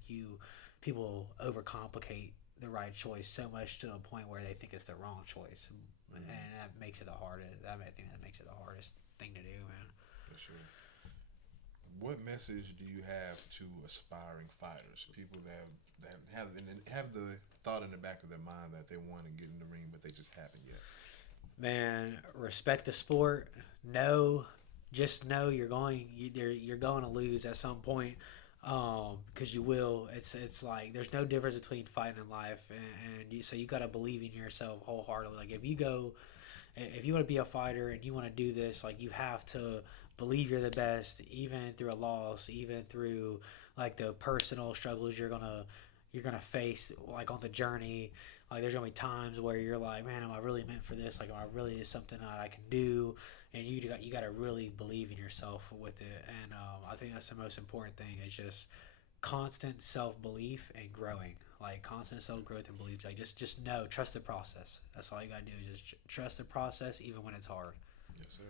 people overcomplicate the right choice so much to the point where they think it's the wrong choice, and that makes it the hardest. I think that makes it the hardest thing to do, man. For sure. What message do you have to aspiring fighters, people that have the thought in the back of their mind that they want to get in the ring, but they just haven't yet? Man, respect the sport. No, just know you're going to lose at some point, because you will. It's like there's no difference between fighting and life, so you got to believe in yourself wholeheartedly. Like if you want to be a fighter and you want to do this, like you have to believe you're the best, even through a loss, even through like the personal struggles you're gonna face like on the journey. Like there's gonna be times where you're like, man, am I really meant for this? Like, am I really is something that I can do? And you got to really believe in yourself with it. And I think that's the most important thing is just constant self belief and growing. Like constant self growth and belief. Like just know, trust the process. That's all you gotta do is just trust the process, even when it's hard. Yes, sir.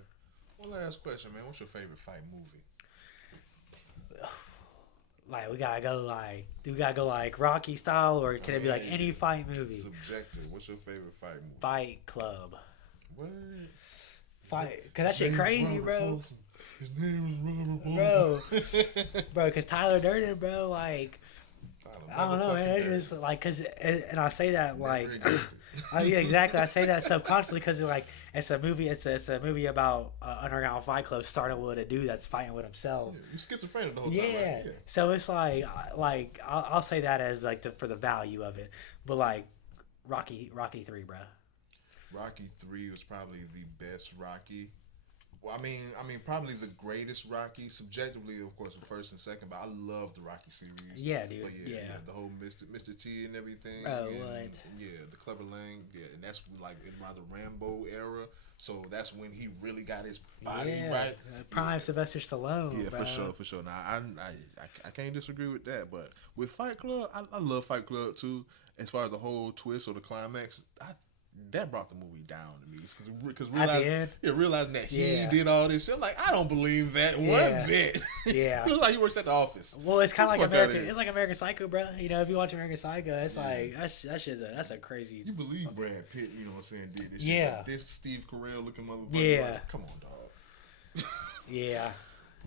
One last question, man. What's your favorite fight movie? Like we gotta go like Rocky style, or can it be like any fight movie? Subjective. What's your favorite fight movie? Fight Club. What? Fight, cause that shit crazy, bro. Paulson. His name is Robert Paulson. Bro, cause Tyler Durden, bro, like I don't know, man. It's just like, and I say that like, yeah, exactly. I say that subconsciously because like it's a movie. It's a movie about underground fight club starting with a dude that's fighting with himself. Yeah, you schizophrenic the whole Yeah. time, right? Yeah. So it's like I'll say that as like for the value of it, but like Rocky 3, bro. Rocky 3 was probably the best Rocky. Well, I mean, probably the greatest Rocky. Subjectively, of course, the first and second, but I love the Rocky series. Yeah, dude. But yeah, Yeah. yeah, the whole Mr. T and everything, Bro, and what? yeah, the Clubber Lang, yeah, and that's like in around the Rambo era. So that's when he really got his body Yeah. right. Prime Yeah. Sylvester Stallone. Yeah, bro. for sure, for sure. Now, I can't disagree with that. But with Fight Club, I love Fight Club too. As far as the whole twist or the climax, that brought the movie down to me because At the end? realizing that he Yeah. did all this shit. I'm like, I don't believe that Yeah. one bit. Yeah. It was like he works at the office. Well, it's kind of Get like the fuck outta American. here. It's like American Psycho, bro. You know, if you watch American Psycho, it's Yeah. like that's a crazy. You believe Brad Pitt? You know what I'm saying? Did this? Yeah. Shit, like this Steve Carell looking motherfucker. Yeah. Like, come on, dog. Yeah.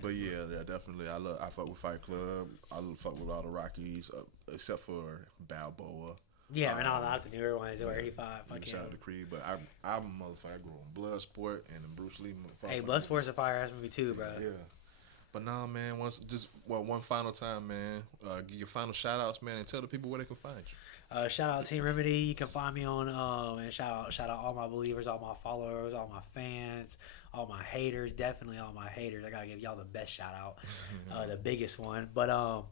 But yeah, definitely. I fuck with Fight Club. I fuck with all the Rockies, except for Balboa. Yeah, man, I like the newer ones. They were 85. Fuck Shout out him. to Creed, but I'm a motherfucker. I grew on Bloodsport and then Bruce Lee. Hey, Bloodsport's a fire ass movie too, bro. Yeah. But nah, man. One final time, man. Give your final shout outs, man, and tell the people where they can find you. Shout out Team Remedy. You can find me on and shout out all my believers, all my followers, all my fans, all my haters. Definitely all my haters. I gotta give y'all the best shout out, the biggest one. But all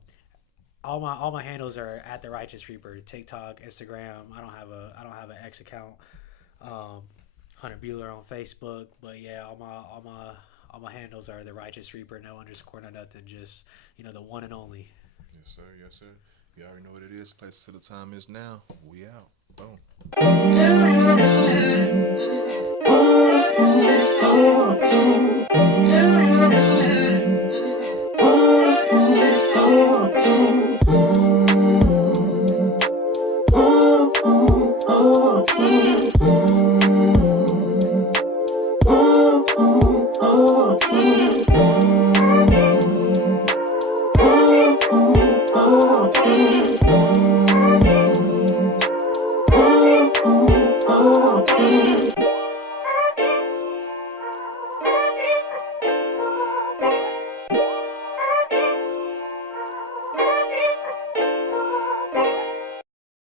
my handles are at the Righteous Reaper. TikTok, Instagram. I don't have an X account. Hunter Buehler on Facebook. But yeah, all my handles are the Righteous Reaper. No underscore, no nothing. Just the one and only. Yes, sir. Yes, sir. You already know what it is. Places to the time is now. We out. Boom.